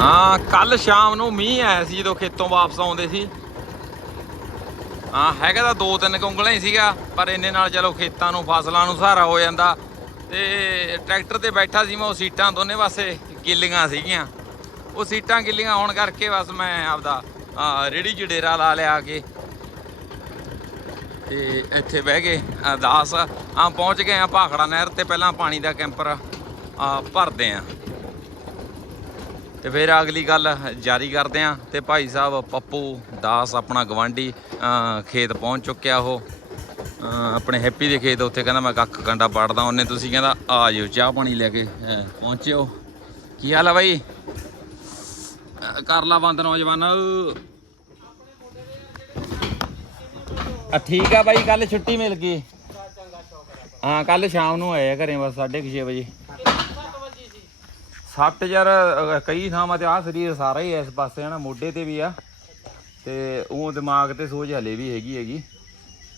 ਹਾਂ ਕੱਲ ਸ਼ਾਮ ਨੂੰ ਮੀਂਹ ਆਇਆ ਸੀ ਜਦੋਂ ਖੇਤੋਂ ਵਾਪਸ ਆਉਂਦੇ ਸੀ। ਹਾਂ ਹੈਗਾ ਤਾਂ ਦੋ ਤਿੰਨ ਕੁੰਗਲਾਂ ਹੀ ਸੀਗਾ ਪਰ ਇੰਨੇ ਨਾਲ ਚਲੋ ਖੇਤਾਂ ਨੂੰ ਫਸਲਾਂ ਨੂੰ ਸਹਾਰਾ ਹੋ ਜਾਂਦਾ। ਤੇ ਟਰੈਕਟਰ ਤੇ ਬੈਠਾ ਸੀ ਮੈਂ ਉਹ ਸੀਟਾਂ ਦੋਨੇ ਪਾਸੇ ਗਿੱਲੀਆਂ ਸੀਗੀਆਂ। ਉਹ ਸੀਟਾਂ ਗਿੱਲੀਆਂ ਹੋਣ ਕਰਕੇ ਬਸ ਮੈਂ ਆਪਦਾ ਹਾਂ, ਰੇਹੜੀ 'ਚ ਲਾ ਲਿਆ ਕੇ ਤੇ ਇੱਥੇ ਬਹਿ ਗਏ ਅਰਦਾਸ। ਦਾਸ ਆ ਪਹੁੰਚ ਗਏ ਆ ਭਾਖੜਾ ਨਹਿਰ ਤੇ ਪਹਿਲਾਂ ਪਾਣੀ ਦਾ ਕੈਂਪਰ ਭਰਦੇ ਆ ਤੇ ਫਿਰ ਅਗਲੀ ਗੱਲ ਜਾਰੀ ਕਰਦੇ ਆ ਤੇ ਭਾਈ ਸਾਹਿਬ ਪੱਪੂ ਦਾਸ ਆਪਣਾ ਗਵਾਂਢੀ ਖੇਤ ਪਹੁੰਚ ਚੁੱਕਿਆ ਉਹ। ਆਪਣੇ ਹੈਪੀ ਦੇ ਖੇਤ ਉੱਥੇ ਕਹਿੰਦਾ ਮੈਂ ਕੱਖ ਕੰਡਾ ਪਾੜਦਾ, ਉਹਨੇ ਤੁਸੀਂ ਕਹਿੰਦਾ ਆ ਜਿਓ, ਚਾਹ ਪਾਣੀ ਲੈ ਕੇ ਪਹੁੰਚਿਓ। ਕੀ ਹਾਲ ਆ ਬਾਈ? ਕਰ ਲਾ ਬੰਦ ਨੌਜਵਾਨ। ਆ ਠੀਕ ਆ ਬਾਈ ਕੱਲ ਛੁੱਟੀ ਮਿਲ ਗਈ। ਹਾਂ ਕੱਲ ਸ਼ਾਮ ਨੂੰ ਆਏ ਆ ਘਰੇ, ਬਸ 6:30 ਵਜੇ। ਸੱਟ ਯਾਰ ਅਹ, ਕਈ ਥਾਵਾਂ ਤੇ ਆ ਸਰੀਰ ਸਾਰਾ ਹੀ ਇਸ ਪਾਸੇ ਹੈ ਨਾ ਮੋਢੇ ਤੇ ਵੀ ਆ। ਤੇ ਉਹ ਦਿਮਾਗ ਤੇ ਸੋਝ ਹਲੇ ਵੀ ਹੈਗੀ ਹੈਗੀ।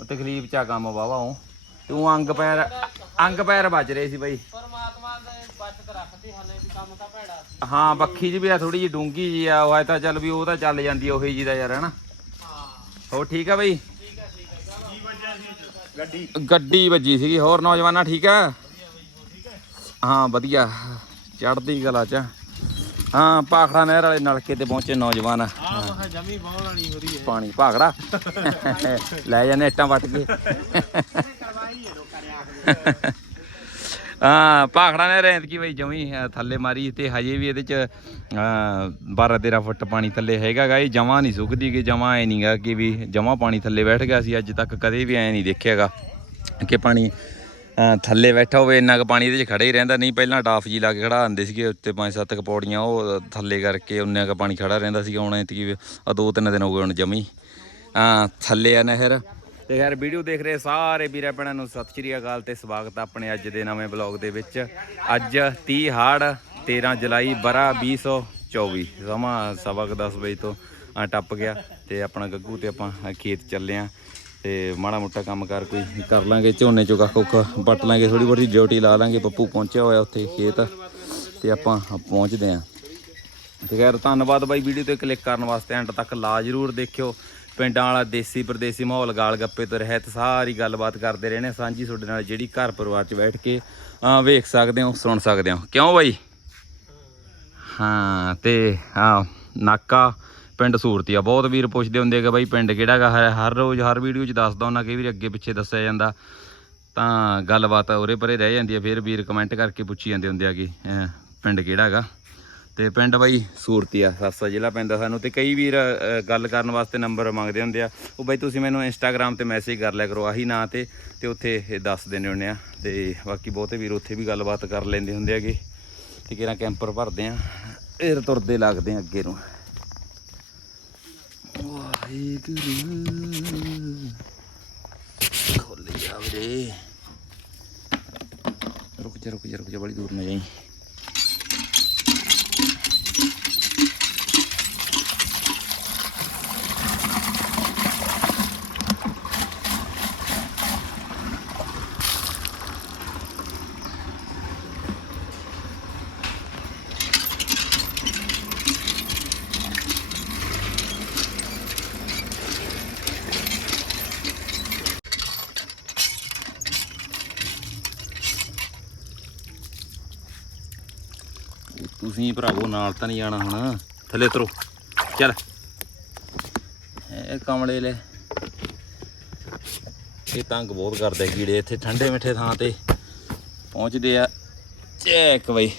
ਉਹ ਤਕਲੀਫ ਚਾ ਕੰਮ ਵਾਵਾ ਉਹ। ਤੇ ਉਹ ਅੰਗ ਪੈਰ ਅੰਗ ਪੈਰ ਵੱਜ ਰਹੇ ਸੀ ਬਾਈ। ਪਰਮਾਤਮਾ ਨੇ ਬਚਤ ਰੱਖਤੀ ਹਾਲੇ ਵੀ ਕੰਮ ਤਾਂ ਭੈੜਾ ਸੀ। ਹਾਂ ਬੱਖੀ ਜੀ ਵੀ ਆ ਥੋੜੀ ਜੀ ਡੂੰਗੀ ਜੀ ਆ ਉਹ ਐ ਤਾਂ ਚੱਲ ਵੀ ਉਹ ਤਾਂ ਚੱਲ ਜਾਂਦੀ ਆ ਉਹੀ ਜੀ ਦਾ ਯਾਰ ਹਨਾ। ਹਾਂ। ਹੋਰ ਠੀਕ ਆ ਬਾਈ? ਗੱਡੀ। ਗੱਡੀ ਵੱਜੀ ਸੀਗੀ ਹੋਰ ਨੌਜਵਾਨਾਂ ਠੀਕ ਆ? ਹਾਂ ਵਧੀਆ। ਚੜ੍ਹਦੀ ਕਲਾ ਚ। ਹਾਂ ਪਾਖੜਾ ਨਹਿਰ ਵਾਲੇ ਨਲਕੇ ਤੇ ਪਹੁੰਚੇ ਨੌਜਵਾਨ। ਆ ਮਹਾ ਜਮੀ ਬਹੁਤ ਵਾਲੀ ਹੋ ਰਹੀ ਹੈ। ਪਾਣੀ ਭਾਖੜਾ ਲੈ ਜਾਂਦੇ ਇੱਟਾਂ ਵੱਟ ਕੇ। ਹੈ ਲੋਕਾਂ ਨੇ ਰੈਂਦ ਕੀ ਬਈ ਜਮੀ ਥੱਲੇ ਮਾਰੀ ਤੇ ਹਜੇ ਵੀ ਇਹਦੇ ਚ 12 13 ਫੁੱਟ ਪਾਣੀ ਥੱਲੇ ਹੈਗਾ ਗਾ। ਇਹ ਜਮਾ ਨਹੀਂ ਸੁੱਕਦੀ ਕਿ ਜਮਾ ਐ ਨਹੀਂਗਾ ਕਿ ਵੀ ਜਮਾ ਪਾਣੀ ਥੱਲੇ ਬੈਠ ਗਿਆ ਸੀ। ਅੱਜ ਤੱਕ ਕਦੇ ਵੀ ਐ ਨਹੀਂ ਦੇਖਿਆਗਾ ਕਿ ਪਾਣੀ ਥੱਲੇ ਬੈਠਾ ਹੋਵੇ ਇੰਨਾ ਕੁ ਪਾਣੀ ਇਹਦੇ ਚ ਖੜਾ ਹੀ ਰਹਿੰਦਾ। ਨਹੀਂ ਪਹਿਲਾਂ ਟਾਫ ਜੀ ਲਾ ਕੇ ਖੜਾ ਆਂਦੇ ਸੀਗੇ ਉੱਤੇ ਪੰਜ ਸੱਤ ਕੁ ਪੌੜੀਆਂ ਉਹ ਥੱਲੇ ਕਰਕੇ ਉਨਾ ਕੁ ਪਾਣੀ ਖੜਾ ਰਹਿੰਦਾ ਸੀਗਾ ਹੁਣ ਐਤਕੀ ਆ ਦੋ ਤਿੰਨ ਦਿਨ ਹੋ ਗਏ ਹੁਣ ਜਮੀ। ਅਹ, ਥੱਲੇ ਆ ਨਹਿਰ। ਤੇ ਯਾਰ ਵੀਡੀਓ ਦੇਖ ਰਹੇ ਸਾਰੇ ਵੀਰਾਂ ਭੈਣਾਂ ਨੂੰ ਸਤਿ ਸ਼੍ਰੀ ਅਕਾਲ ਤੇ ਸਵਾਗਤ ਆ ਆਪਣੇ ਅੱਜ ਦੇ ਨਵੇਂ ਬਲੌਗ ਦੇ ਵਿੱਚ। ਅੱਜ 30 ਹਾੜ 13 ਜੁਲਾਈ ਬਰਾ 2024 ਸਮਾਂ ਸਵਾ ਕੁ 10 ਵਜੇ ਤੋਂ ਟੱਪ ਗਿਆ ਤੇ ਆਪਣਾ ਗੱਗੂ ਤੇ ਆਪਾਂ ਖੇਤ ਚੱਲੇ ਆ। ਤੇ ਮਾੜਾ ਮੋਟਾ ਕੰਮ ਕਰ ਕੋਈ ਕਰ ਲਾਂਗੇ, ਝੋਨੇ ਚੋਂ ਕੱਖ ਕੁੱਖ ਪੱਟ ਲਾਂਗੇ ਥੋੜੀ ਬਹੁਤੀ ਡਿਊਟੀ ਲਾ ਲਾਂਗੇ, ਪੱਪੂ ਪਹੁੰਚਿਆ ਹੋਇਆ ਉੱਥੇ ਖੇਤ, ਤੇ ਆਪਾਂ ਪਹੁੰਚਦੇ ਆਂ ਤੇ ਖੈਰ, ਧੰਨਵਾਦ ਬਾਈ ਵੀਡੀਓ ਤੇ ਕਲਿੱਕ ਕਰਨ ਵਾਸਤੇ ਐਂਡ ਤੱਕ ਲਾ ਜਰੂਰ ਦੇਖਿਓ। ਪਿੰਡਾਂ ਵਾਲਾ ਦੇਸੀ ਪਰਦੇਸੀ ਮਾਹੌਲ ਗਾਲ ਗੱਪੇ ਤੋਂ ਰਹਿਤ, ਸਾਰੀ ਗੱਲਬਾਤ ਕਰਦੇ ਰਹਿਣੇ ਸਾਂਝੀ ਤੁਹਾਡੇ ਨਾਲ ਜਿਹੜੀ ਘਰ ਪਰਿਵਾਰ 'ਚ ਬੈਠ ਕੇ ਵੇਖ ਸਕਦੇ ਹੋ, ਸੁਣ ਸਕਦੇ ਹੋ। ਕਿਉਂ ਬਾਈ? ਹਾਂ, ਤੇ ਆ ਨਾਕਾ ਪਿੰਡ ਸੂਰਤੀਆ। ਬਹੁਤ ਵੀਰ ਪੁੱਛਦੇ ਹੁੰਦੇ ਕਿ ਬਾਈ ਪਿੰਡ ਕਿਹੜਾ ਗਾ? ਹਰ ਹਰ ਰੋਜ਼, ਹਰ ਵੀਡੀਓ 'ਚ ਦੱਸਦਾ ਉਹਨਾਂ ਕਈ ਵਾਰੀ ਅੱਗੇ ਪਿੱਛੇ ਦੱਸਿਆ ਜਾਂਦਾ। ਤਾਂ ਗੱਲਬਾਤ ਉਰੇ ਪਰੇ ਰਹਿ ਜਾਂਦੀ ਹੈ ਫਿਰ ਵੀਰ ਕਮੈਂਟ ਕਰਕੇ ਪੁੱਛੀ ਜਾਂਦੇ ਹੁੰਦੇ ਆ ਕਿ ਪਿੰਡ ਕਿਹੜਾ ਹੈਗਾ ਤੇ ਪਿੰਡ ਬਾਈ ਸੂਰਤੀਆ ਸਰਸਾ ਜ਼ਿਲ੍ਹਾ ਪੈਂਦਾ ਸਾਨੂੰ। ਤੇ ਕਈ ਵੀਰ ਗੱਲ ਕਰਨ ਵਾਸਤੇ ਨੰਬਰ ਮੰਗਦੇ ਹੁੰਦੇ ਆ। ਉਹ ਬਾਈ ਤੁਸੀਂ ਮੈਨੂੰ ਇੰਸਟਾਗ੍ਰam ਤੇ ਮੈਸੇਜ ਕਰ ਲਿਆ ਕਰੋ, ਆਹੀ ਨਾਂ ਤੇ ਤੇ ਉੱਥੇ ਦੱਸ ਦਿੰਦੇ ਹੁੰਦੇ ਆ। ਤੇ ਬਾਕੀ ਬਹੁਤੇ ਵੀਰ ਉੱਥੇ ਵੀ ਗੱਲਬਾਤ ਕਰ ਲੈਂਦੇ ਹੁੰਦੇ ਆਗੇ ਤੇ ਕਿਹੜਾ ਕੈਂਪਰ ਭਰਦੇ ਆ ਫਿਰ ਤੁਰਦੇ ਲੱਗਦੇ ਆ ਅੱਗੇ ਨੂੰ। ਵਾਹਿਗੁਰੂ। ਖੋਲ ਜਾ ਰੁਕ ਜਾ ਰੁਕ ਜਾ ਰੁਕ ਜਾ ਬੜੀ ਦੂਰ ਨਾ ਜਾਈ। ਤੁਸੀਂ ਭਰਾਵੋ, ਨਾਲ ਤਾਂ ਨਹੀਂ ਜਾਣਾ ਹੁਣ। ਥੱਲੇ ਉਤਰੋ। ਚੱਲ। ਇਹ ਕਮਲੇ ਲੈ। ਇਹ ਤੰਗ ਬਹੁਤ ਕਰਦੇ ਕੀੜੇ ਇੱਥੇ, ਠੰਡੇ ਮਿੱਠੇ ਥਾਂ ਤੇ। ਪਹੁੰਚਦੇ ਆ ਚੈੱਕ ਬਈ।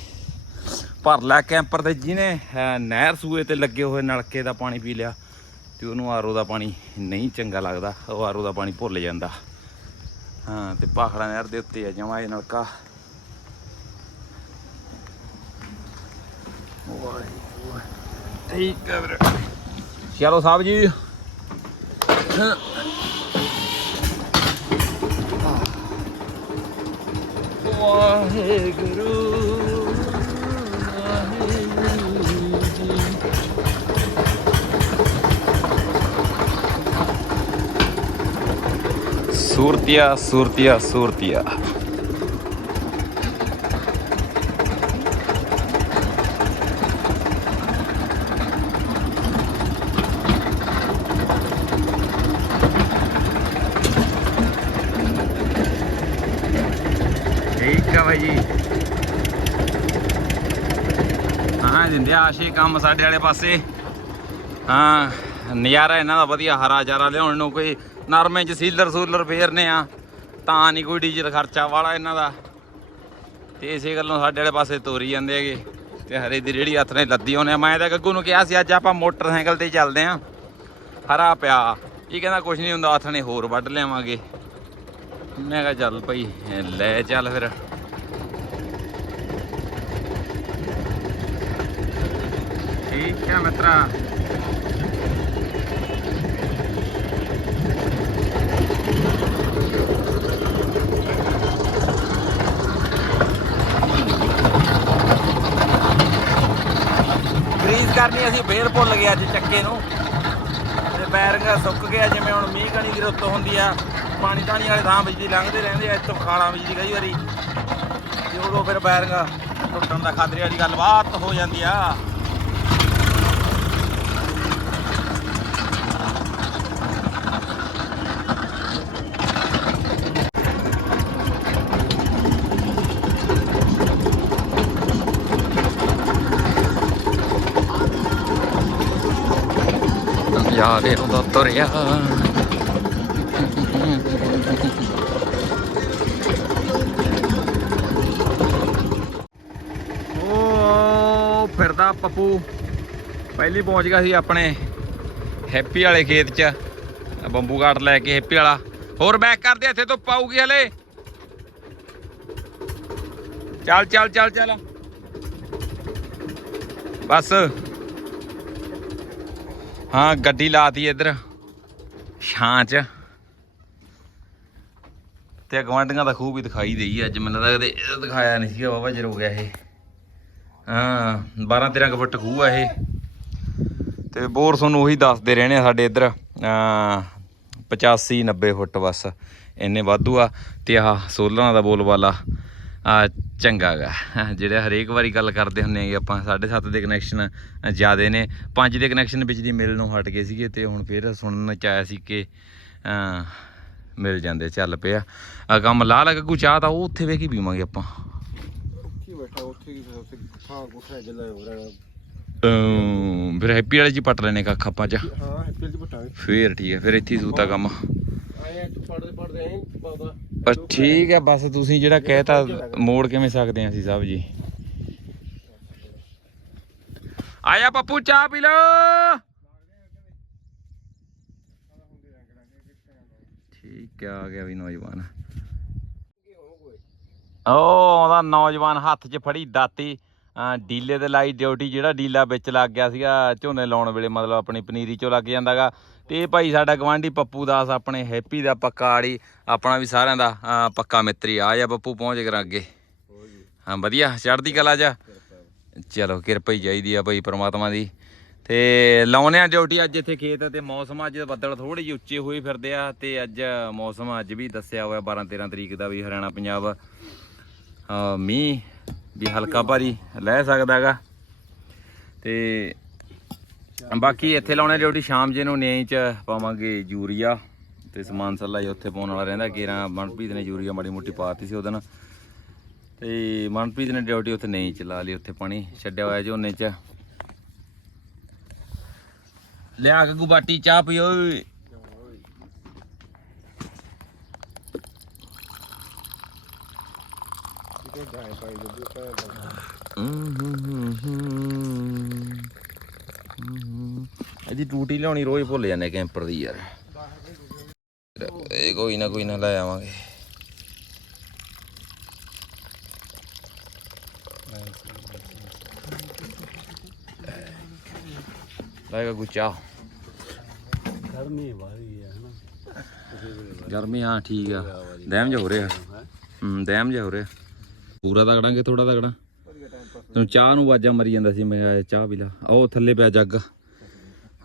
ਭਰ ਲੈ ਕੈਂਪਰ ਤੇ ਜਿਹਨੇ ਨਹਿਰ ਸੂਏ ਤੇ ਲੱਗੇ ਹੋਏ ਨਲਕੇ ਦਾ ਪਾਣੀ ਪੀ ਲਿਆ, ਤੇ ਉਹਨੂੰ ਆਰੋ ਦਾ ਪਾਣੀ ਨਹੀਂ ਚੰਗਾ ਲੱਗਦਾ, ਉਹ ਆਰੋ ਦਾ ਪਾਣੀ ਭੁੱਲ ਜਾਂਦਾ। ਹਾਂ, ਤੇ ਭਾਖੜਾ ਨਹਿਰ ਦੇ ਉੱਤੇ ਆ ਜਮਾ ਇਹ ਨਲਕਾ। ਠੀਕ ਹੈ ਵੀਰੇ ਚਲੋ ਸਾਹਿਬ ਜੀ ਵਾਹਿਗੁਰੂ ਵਾਹਿਗੁਰੂ ਜੀ ਸੂਰਤੀਆ ਸੂਰਤੀਆ ਸੂਰਤੀਆ ਐ ਦਿੰਦੇ ਆ ਆਸ਼ੇ ਕੰਮ ਸਾਡੇ ਵਾਲੇ ਪਾਸੇ। ਹਾਂ, ਨਜ਼ਾਰਾ ਇਹਨਾਂ ਦਾ ਵਧੀਆ, ਹਰਾ ਚਾਰਾ ਲਿਆਉਣ ਨੂੰ ਕੋਈ ਨਰਮੇ ਚ ਸੀਲਰ ਸੂਲਰ ਫੇਰਨੇ ਆ, ਤਾਂ ਨਹੀਂ ਕੋਈ ਡੀਜ਼ਲ ਖਰਚਾ ਵਾਲਾ ਇਹਨਾਂ ਦਾ। ਤੇ ਇਸੇ ਗੱਲੋਂ ਸਾਡੇ ਵਾਲੇ ਪਾਸੇ ਤੋਰੀ ਜਾਂਦੇ ਹੈਗੇ, ਤੇ ਹਰੇ ਦੀ ਰੇੜੀ ਹੱਥ ਨੇ ਲੱਦੀ ਹੋਣੇ ਮੈਂ ਤਾਂ ਗੱਗੂ ਨੂੰ ਕਿਹਾ ਸੀ, ਅੱਜ ਆਪਾਂ ਮੋਟਰਸਾਈਕਲ ਤੇ ਚੱਲਦੇ ਆਂ। ਹਰਾ ਪਿਆ। ਇਹ ਕਹਿੰਦਾ ਕੁਝ ਨਹੀਂ ਹੁੰਦਾ, ਹੱਥ ਨੇ ਹੋਰ ਵੱਢ ਲਿਆਵਾਂਗੇ। ਮੈਂ ਕਿਹਾ ਚੱਲ ਭਾਈ, ਲੈ ਚੱਲ ਫਿਰ। ਠੀਕ ਹੈ ਮਿੱਤਰਾ? ਗਰੀਸ ਕਰਨੀ ਅਸੀਂ ਫੇਰ ਭੁੱਲ ਗਏ ਅੱਜ ਚੱਕੇ ਨੂੰ। ਤੇ ਬੈਰਿੰਗ ਸੁੱਕ ਗਿਆ, ਜਿਵੇਂ ਹੁਣ ਮੀਂਹ ਕਣੀ ਦੀ ਰੁੱਤ ਹੁੰਦੀ ਆ। ਪਾਣੀ ਧਾਣੀ ਵਾਲੇ ਥਾਂ ਬਿਜਲੀ ਲੰਘਦੇ ਰਹਿੰਦੇ ਆ, ਇੱਥੋਂ ਖਾਲਾਂ ਬਿਜਲੀ ਕਈ ਵਾਰੀ। ਤੇ ਉਦੋਂ ਫਿਰ ਬੈਰਿੰਗ ਟੁੱਟਣ ਦਾ ਖਤਰੇ ਵਾਲੀ ਗੱਲ ਬਾਤ ਹੋ ਜਾਂਦੀ ਆ। ਯਾਰੇ ਉਹਦਾ ਤੁਰਿਆ। ਉਹ ਫਿਰਦਾ ਪੱਪੂ। ਪਹਿਲੀ ਪਹੁੰਚ ਗਿਆ ਸੀ ਆਪਣੇ ਹੈਪੀ ਵਾਲੇ ਖੇਤ 'ਚ। ਬੰਬੂ ਕਾਟ ਲੈ ਕੇ ਹੈਪੀ ਵਾਲਾ। ਹੋਰ ਬੈਕ ਕਰਦੇ ਇੱਥੇ ਤੋਂ ਪਾਊਗੀ ਹਲੇ। ਚੱਲ ਚੱਲ ਚੱਲ ਚੱਲ। ਬਸ। ਹਾਂ, ਗੱਡੀ ਲਾਤੀ ਇੱਧਰ। ਛਾਂ 'ਚ। ਤੇ ਗਵਾਂਡੀਆਂ ਦਾ ਖੂਬ ਹੀ ਦਿਖਾਈ ਦੇਈ ਅੱਜ। ਮੈਨੂੰ ਲੱਗਦਾ ਇਹ ਦਿਖਾਇਆ ਨਹੀਂ ਸੀਗਾ ਬਾਬਾ ਜਰ ਹੋ ਗਿਆ ਇਹ। ਹਾਂ 12 13 ਕੁ ਫੁੱਟ ਖੂਹ ਆ ਇਹ। ਤੇ ਬੋਰ ਤੁਹਾਨੂੰ ਉਹੀ ਦੱਸਦੇ ਰਹਿਣੇ ਆ ਸਾਡੇ ਇੱਧਰ। ਅਮ 85 90 ਫੁੱਟ ਬਸ। ਇੰਨੇ ਵਾਧੂ ਆ। ਤੇ ਆਹ ਸੋਲਰਾਂ ਦਾ ਬੋਲਬਾਲਾ। ਆ ਚੰਗਾ ਗਾ। ਜਿਹੜੇ ਹਰੇਕ ਵਾਰੀ ਗੱਲ ਕਰਦੇ ਹੁੰਨੇ ਆਗੇ ਆਪਾਂ 7.5 ਦੇ ਕਨੈਕਸ਼ਨ ਜਿਆਦੇ ਨੇ। 5 ਦੇ ਕਨੈਕਸ਼ਨ ਵਿੱਚ ਦੀ ਮਿਲ ਨੂੰ ਹਟ ਗਏ ਸੀਗੇ ਤੇ ਹੁਣ ਫੇਰ ਸੁਣਨ ਚ ਆਇਆ ਸੀ ਕਿ ਮਿਲ ਜਾਂਦੇ ਚੱਲ ਪਿਆ। ਆ ਕੰਮ ਲਾ ਲਾ ਗੱਗੂ ਚਾਹ ਤਾਂ ਉਹ ਉੱਥੇ ਵੇ ਕੀ ਪੀਵਾਂਗੇ ਆਪਾਂ। ਕੀ ਬੈਠਾ ਉੱਥੇ ਹੀ ਫਿਰ ਉੱਥੇ ਥਾਂ ਗੁੱਠਾ ਜਿਹਾ ਹੋ ਰਿਹਾ ਫਿਰ ਹੈਪੀ ਵਾਲੇ ਜੀ ਪੱਟ ਲੈਣੇ ਕੱਖ ਆਪਾਂ ਚ। ਹਾਂ ਹੈਪੀ ਦੀ ਬਟਾਵੇ ਫੇਰ ਠੀਕ ਹੈ ਫਿਰ ਇੱਥੇ ਹੀ ਸੂਤਾ ਕੰਮ। ਆਏ ਪੜਦੇ ਪੜਦੇ ਐਂ ਬਾਬਾ। ਬਸ ਠੀਕ ਹੈ ਬਸ ਤੁਸੀਂ ਜਿਹੜਾ ਕਹਿਤਾ, ਮੋੜ ਕਿਵੇਂ ਸਕਦੇ ਆ ਅਸੀਂ ਸਭ ਜੀ? ਆਇਆ ਪੱਪੂ, ਚਾਹ ਪੀ ਲਓ। ਠੀਕ ਆ ਗਿਆ ਵੀ ਨੌਜਵਾਨ। ਉਹ ਆਉਂਦਾ ਨੌਜਵਾਨ ਹੱਥ 'ਚ ਫੜੀ ਦਾਤੀ। ਡੀਲੇ ਤੇ ਲਾਈ ਡਿਊਟੀ ਜਿਹੜਾ ਡੀਲਾ ਵਿੱਚ ਲੱਗ ਗਿਆ ਸੀਗਾ, ਝੋਨੇ ਲਾਉਣ ਵੇਲੇ ਮਤਲਬ ਆਪਣੀ ਪਨੀਰੀ ਚੋਂ ਲੱਗ ਜਾਂਦਾਗਾ ਤੇ ਇਹ ਭਾਈ ਸਾਡਾ ਗਵਾਂਢੀ ਪੱਪੂ ਦਾਸ, ਆਪਣੇ ਹੈਪੀ ਦਾ ਪੱਕਾ ਆੜੀ, ਆਪਣਾ ਵੀ ਸਾਰਿਆਂ ਦਾ ਪੱਕਾ ਮਿੱਤਰੀ ਆ ਜਾ ਪੱਪੂ, ਪਹੁੰਚ ਕਰਾਂ ਅੱਗੇ। ਹਾਂ, ਵਧੀਆ, ਚੜ੍ਹਦੀ ਕਲਾ ਜਾ ਚਲੋ, ਕਿਰਪਾ ਹੀ ਚਾਹੀਦੀ ਆ ਭਾਈ ਪ੍ਰਮਾਤਮਾ ਦੀ। ਤੇ ਲਾਉਨੇ ਆ ਡਿਊਟੀ ਅੱਜ ਇੱਥੇ ਖੇਤ ਤੇ, ਮੌਸਮ ਅੱਜ ਬੱਦਲ ਥੋੜੇ ਜਿਹੇ ਉੱਚੇ ਹੋਏ ਫਿਰਦੇ ਆ, ਤੇ ਅੱਜ ਮੌਸਮ ਅੱਜ ਵੀ ਦੱਸਿਆ ਹੋਇਆ 12 13 ਤਰੀਕ ਦਾ ਵੀ ਹਰਿਆਣਾ, ਪੰਜਾਬ। ਅਹ ਮੀਂਹ ਵੀ ਹਲਕਾ ਭਾਰੀ ਲੈ ਸਕਦਾ ਹੈਗਾ। ਤੇ ਬਾਕੀ ਇੱਥੇ ਲਾਉਣੇ ਡਿਊਟੀ ਸ਼ਾਮ ਜੇ ਨੂੰ ਨੇਈ ਚ ਪਾਵਾਂਗੇ ਯੂਰੀਆ ਤੇ ਸਮਾਨ ਸੱਲਾ ਹੀ ਉੱਥੇ ਪਾਉਣ ਵਾਲਾ ਰਹਿੰਦਾ। ਕੇਰਾਂ ਮਨਪ੍ਰੀਤ ਨੇ ਯੂਰੀਆ ਮਾੜੀ ਮੋਟੀ ਪਾਤੀ ਸੀ ਉਹਦਨ। ਤੇ ਮਨਪ੍ਰੀਤ ਨੇ ਡਿਊਟੀ ਉੱਥੇ ਨਹੀਂ ਚਲਾ ਲਈ ਉੱਥੇ ਪਾਣੀ ਛੱਡਿਆ ਹੋਇਆ ਝੋਨੇ ਚ। ਲਿਆ ਕੇ ਗੁਬਾਟੀ ਚਾਹ ਪੀਓ। ਓਏ। ਕਿਤੇ ਗਾਇ ਪਾਈ ਦੇ ਇਹਦੀ ਟੂਟੀ ਲਿਆਉਣੀ ਰੋਜ਼ ਭੁੱਲ ਜਾਂਦੇ ਕੈਂਪਰ ਦੀ ਯਾਰ। ਇਹ ਕੋਈ ਨਾ ਕੋਈ ਨਾ ਲੈ ਆਵਾਂਗੇ। ਲਾਏਗਾ ਗੁੱਚਾ। ਗਰਮੀ ਵਾਰੀ ਹੈ ਹਨਾ ਗਰਮੀ ਹਾਂ ਠੀਕ ਆ। ਦਹਿਮ ਜਿਹਾ ਹੋ ਰਿਹਾ। ਹੂੰ, ਦਹਿਮ ਜਿਹਾ ਹੋ ਰਿਹਾ। ਪੂਰਾ ਤਗੜਾਂਗੇ ਥੋੜਾ ਤਗੜਾ? ਤੈਨੂੰ ਚਾਹ ਨੂੰ ਵਾਜਾ ਮਰੀ ਜਾਂਦਾ ਸੀ ਮੈਂ ਕਿਹਾ ਚਾਹ ਪੀ ਲਾ। ਉਹ ਥੱਲੇ ਪਿਆ ਜੱਗ।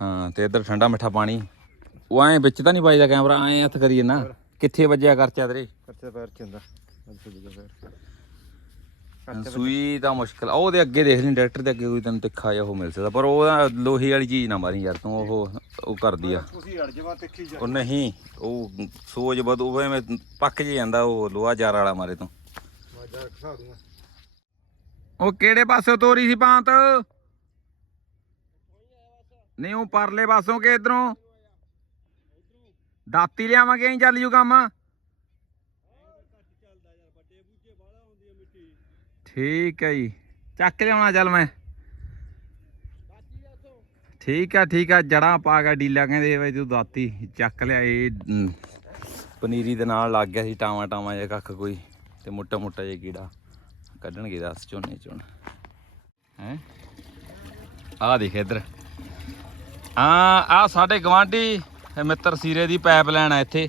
ਹਾਂ ਤੇ ਇੱਧਰ ਠੰਡਾ ਮਿੱਠਾ ਪਾਣੀ। ਉਹ ਐਂ ਵਿੱਚ ਤਾਂ ਨਹੀਂ ਵੱਜਦਾ ਕੈਮਰਾ ਐਂ ਹੱਥ ਕਰੀਏ ਨਾ। ਕਿੱਥੇ ਵੱਜਿਆ ਕਰਚਾ ਤੇਰੇ? ਕੱਚੇ ਪੈਰ ਚ ਹੁੰਦਾ। ਸੂਈ ਤਾਂ ਮੁਸ਼ਕਲ। ਆ ਉਹਦੇ ਅੱਗੇ ਦੇਖ ਲਈ ਡਾਇਰੈਕਟਰ ਦੇ ਅੱਗੇ ਕੋਈ ਤੈਨੂੰ ਤਿੱਖਾ ਜਿਹਾ ਉਹ ਮਿਲ ਸਕਦਾ। ਪਰ ਉਹ ਲੋਹੇ ਵਾਲੀ ਚੀਜ਼ ਨਾ ਮਾਰੀ ਯਾਰ ਤੂੰ ਉਹ ਉਹ ਕਰਦੀ ਆ। ਤੁਸੀਂ ਅੜ ਜਵਾ ਤਿੱਖੀ ਜਾ ਉਹ ਨਹੀਂ ਉਹ ਸੋਜ ਬਦ ਉਹ ਐਵੇਂ ਪੱਕ ਜੇ ਜਾਂਦਾ ਉਹ ਲੋਹਾ ਜਾਰ ਵਾਲਾ ਮਾਰੇ ਤੋਂ। ਮਾਜਾ ਖਸਾ ਦੂੰਗਾ ਉਹ ਕਿਹੜੇ ਪਾਸੇ ਤੋਰੀ ਸੀ ਪਾਂਤ? ਨਹੀਂ, ਉਹ ਪਰਲੇ ਪਾਸੋਂ ਕਿ ਇਧਰੋਂ? ਦਾਤੀ ਲਿਆਵਾਂਗੇ ਐਂ ਚੱਲ ਜੂ ਕੰਮ? ਠੀਕ ਹੈ ਜੀ। ਚੱਕ ਲਿਆਉਣਾ, ਚੱਲ ਮੈਂ। ਠੀਕ ਆ ਠੀਕ ਆ ਜੜਾਂ ਪਾ ਕੇ ਡੀਲਾ ਕਹਿੰਦੇ ਬਈ ਤੂੰ ਦਾਤੀ ਚੱਕ ਲਿਆ, ਇਹ ਪਨੀਰੀ ਦੇ ਨਾਲ ਲੱਗ ਗਿਆ ਸੀ ਟਾਵਾਂ ਟਾਵਾਂ ਜਿਹਾ ਕੱਖ ਕੋਈ। ਤੇ ਮੋਟਾ ਮੋਟਾ ਜਿਹਾ ਕੀੜਾ ਕੱਢਣਗੇ ਦੱਸ ਝੋਨੇ ਚੋਂ ਹੈ? ਆ ਦੇਖ ਇੱਧਰ। ਆ ਆ ਸਾਡੇ ਗਵਾਂਢੀ ਮਿੱਤਰ ਸੀਰੇ ਦੀ ਪਾਈਪਲਾਈਨ ਆ ਇੱਥੇ।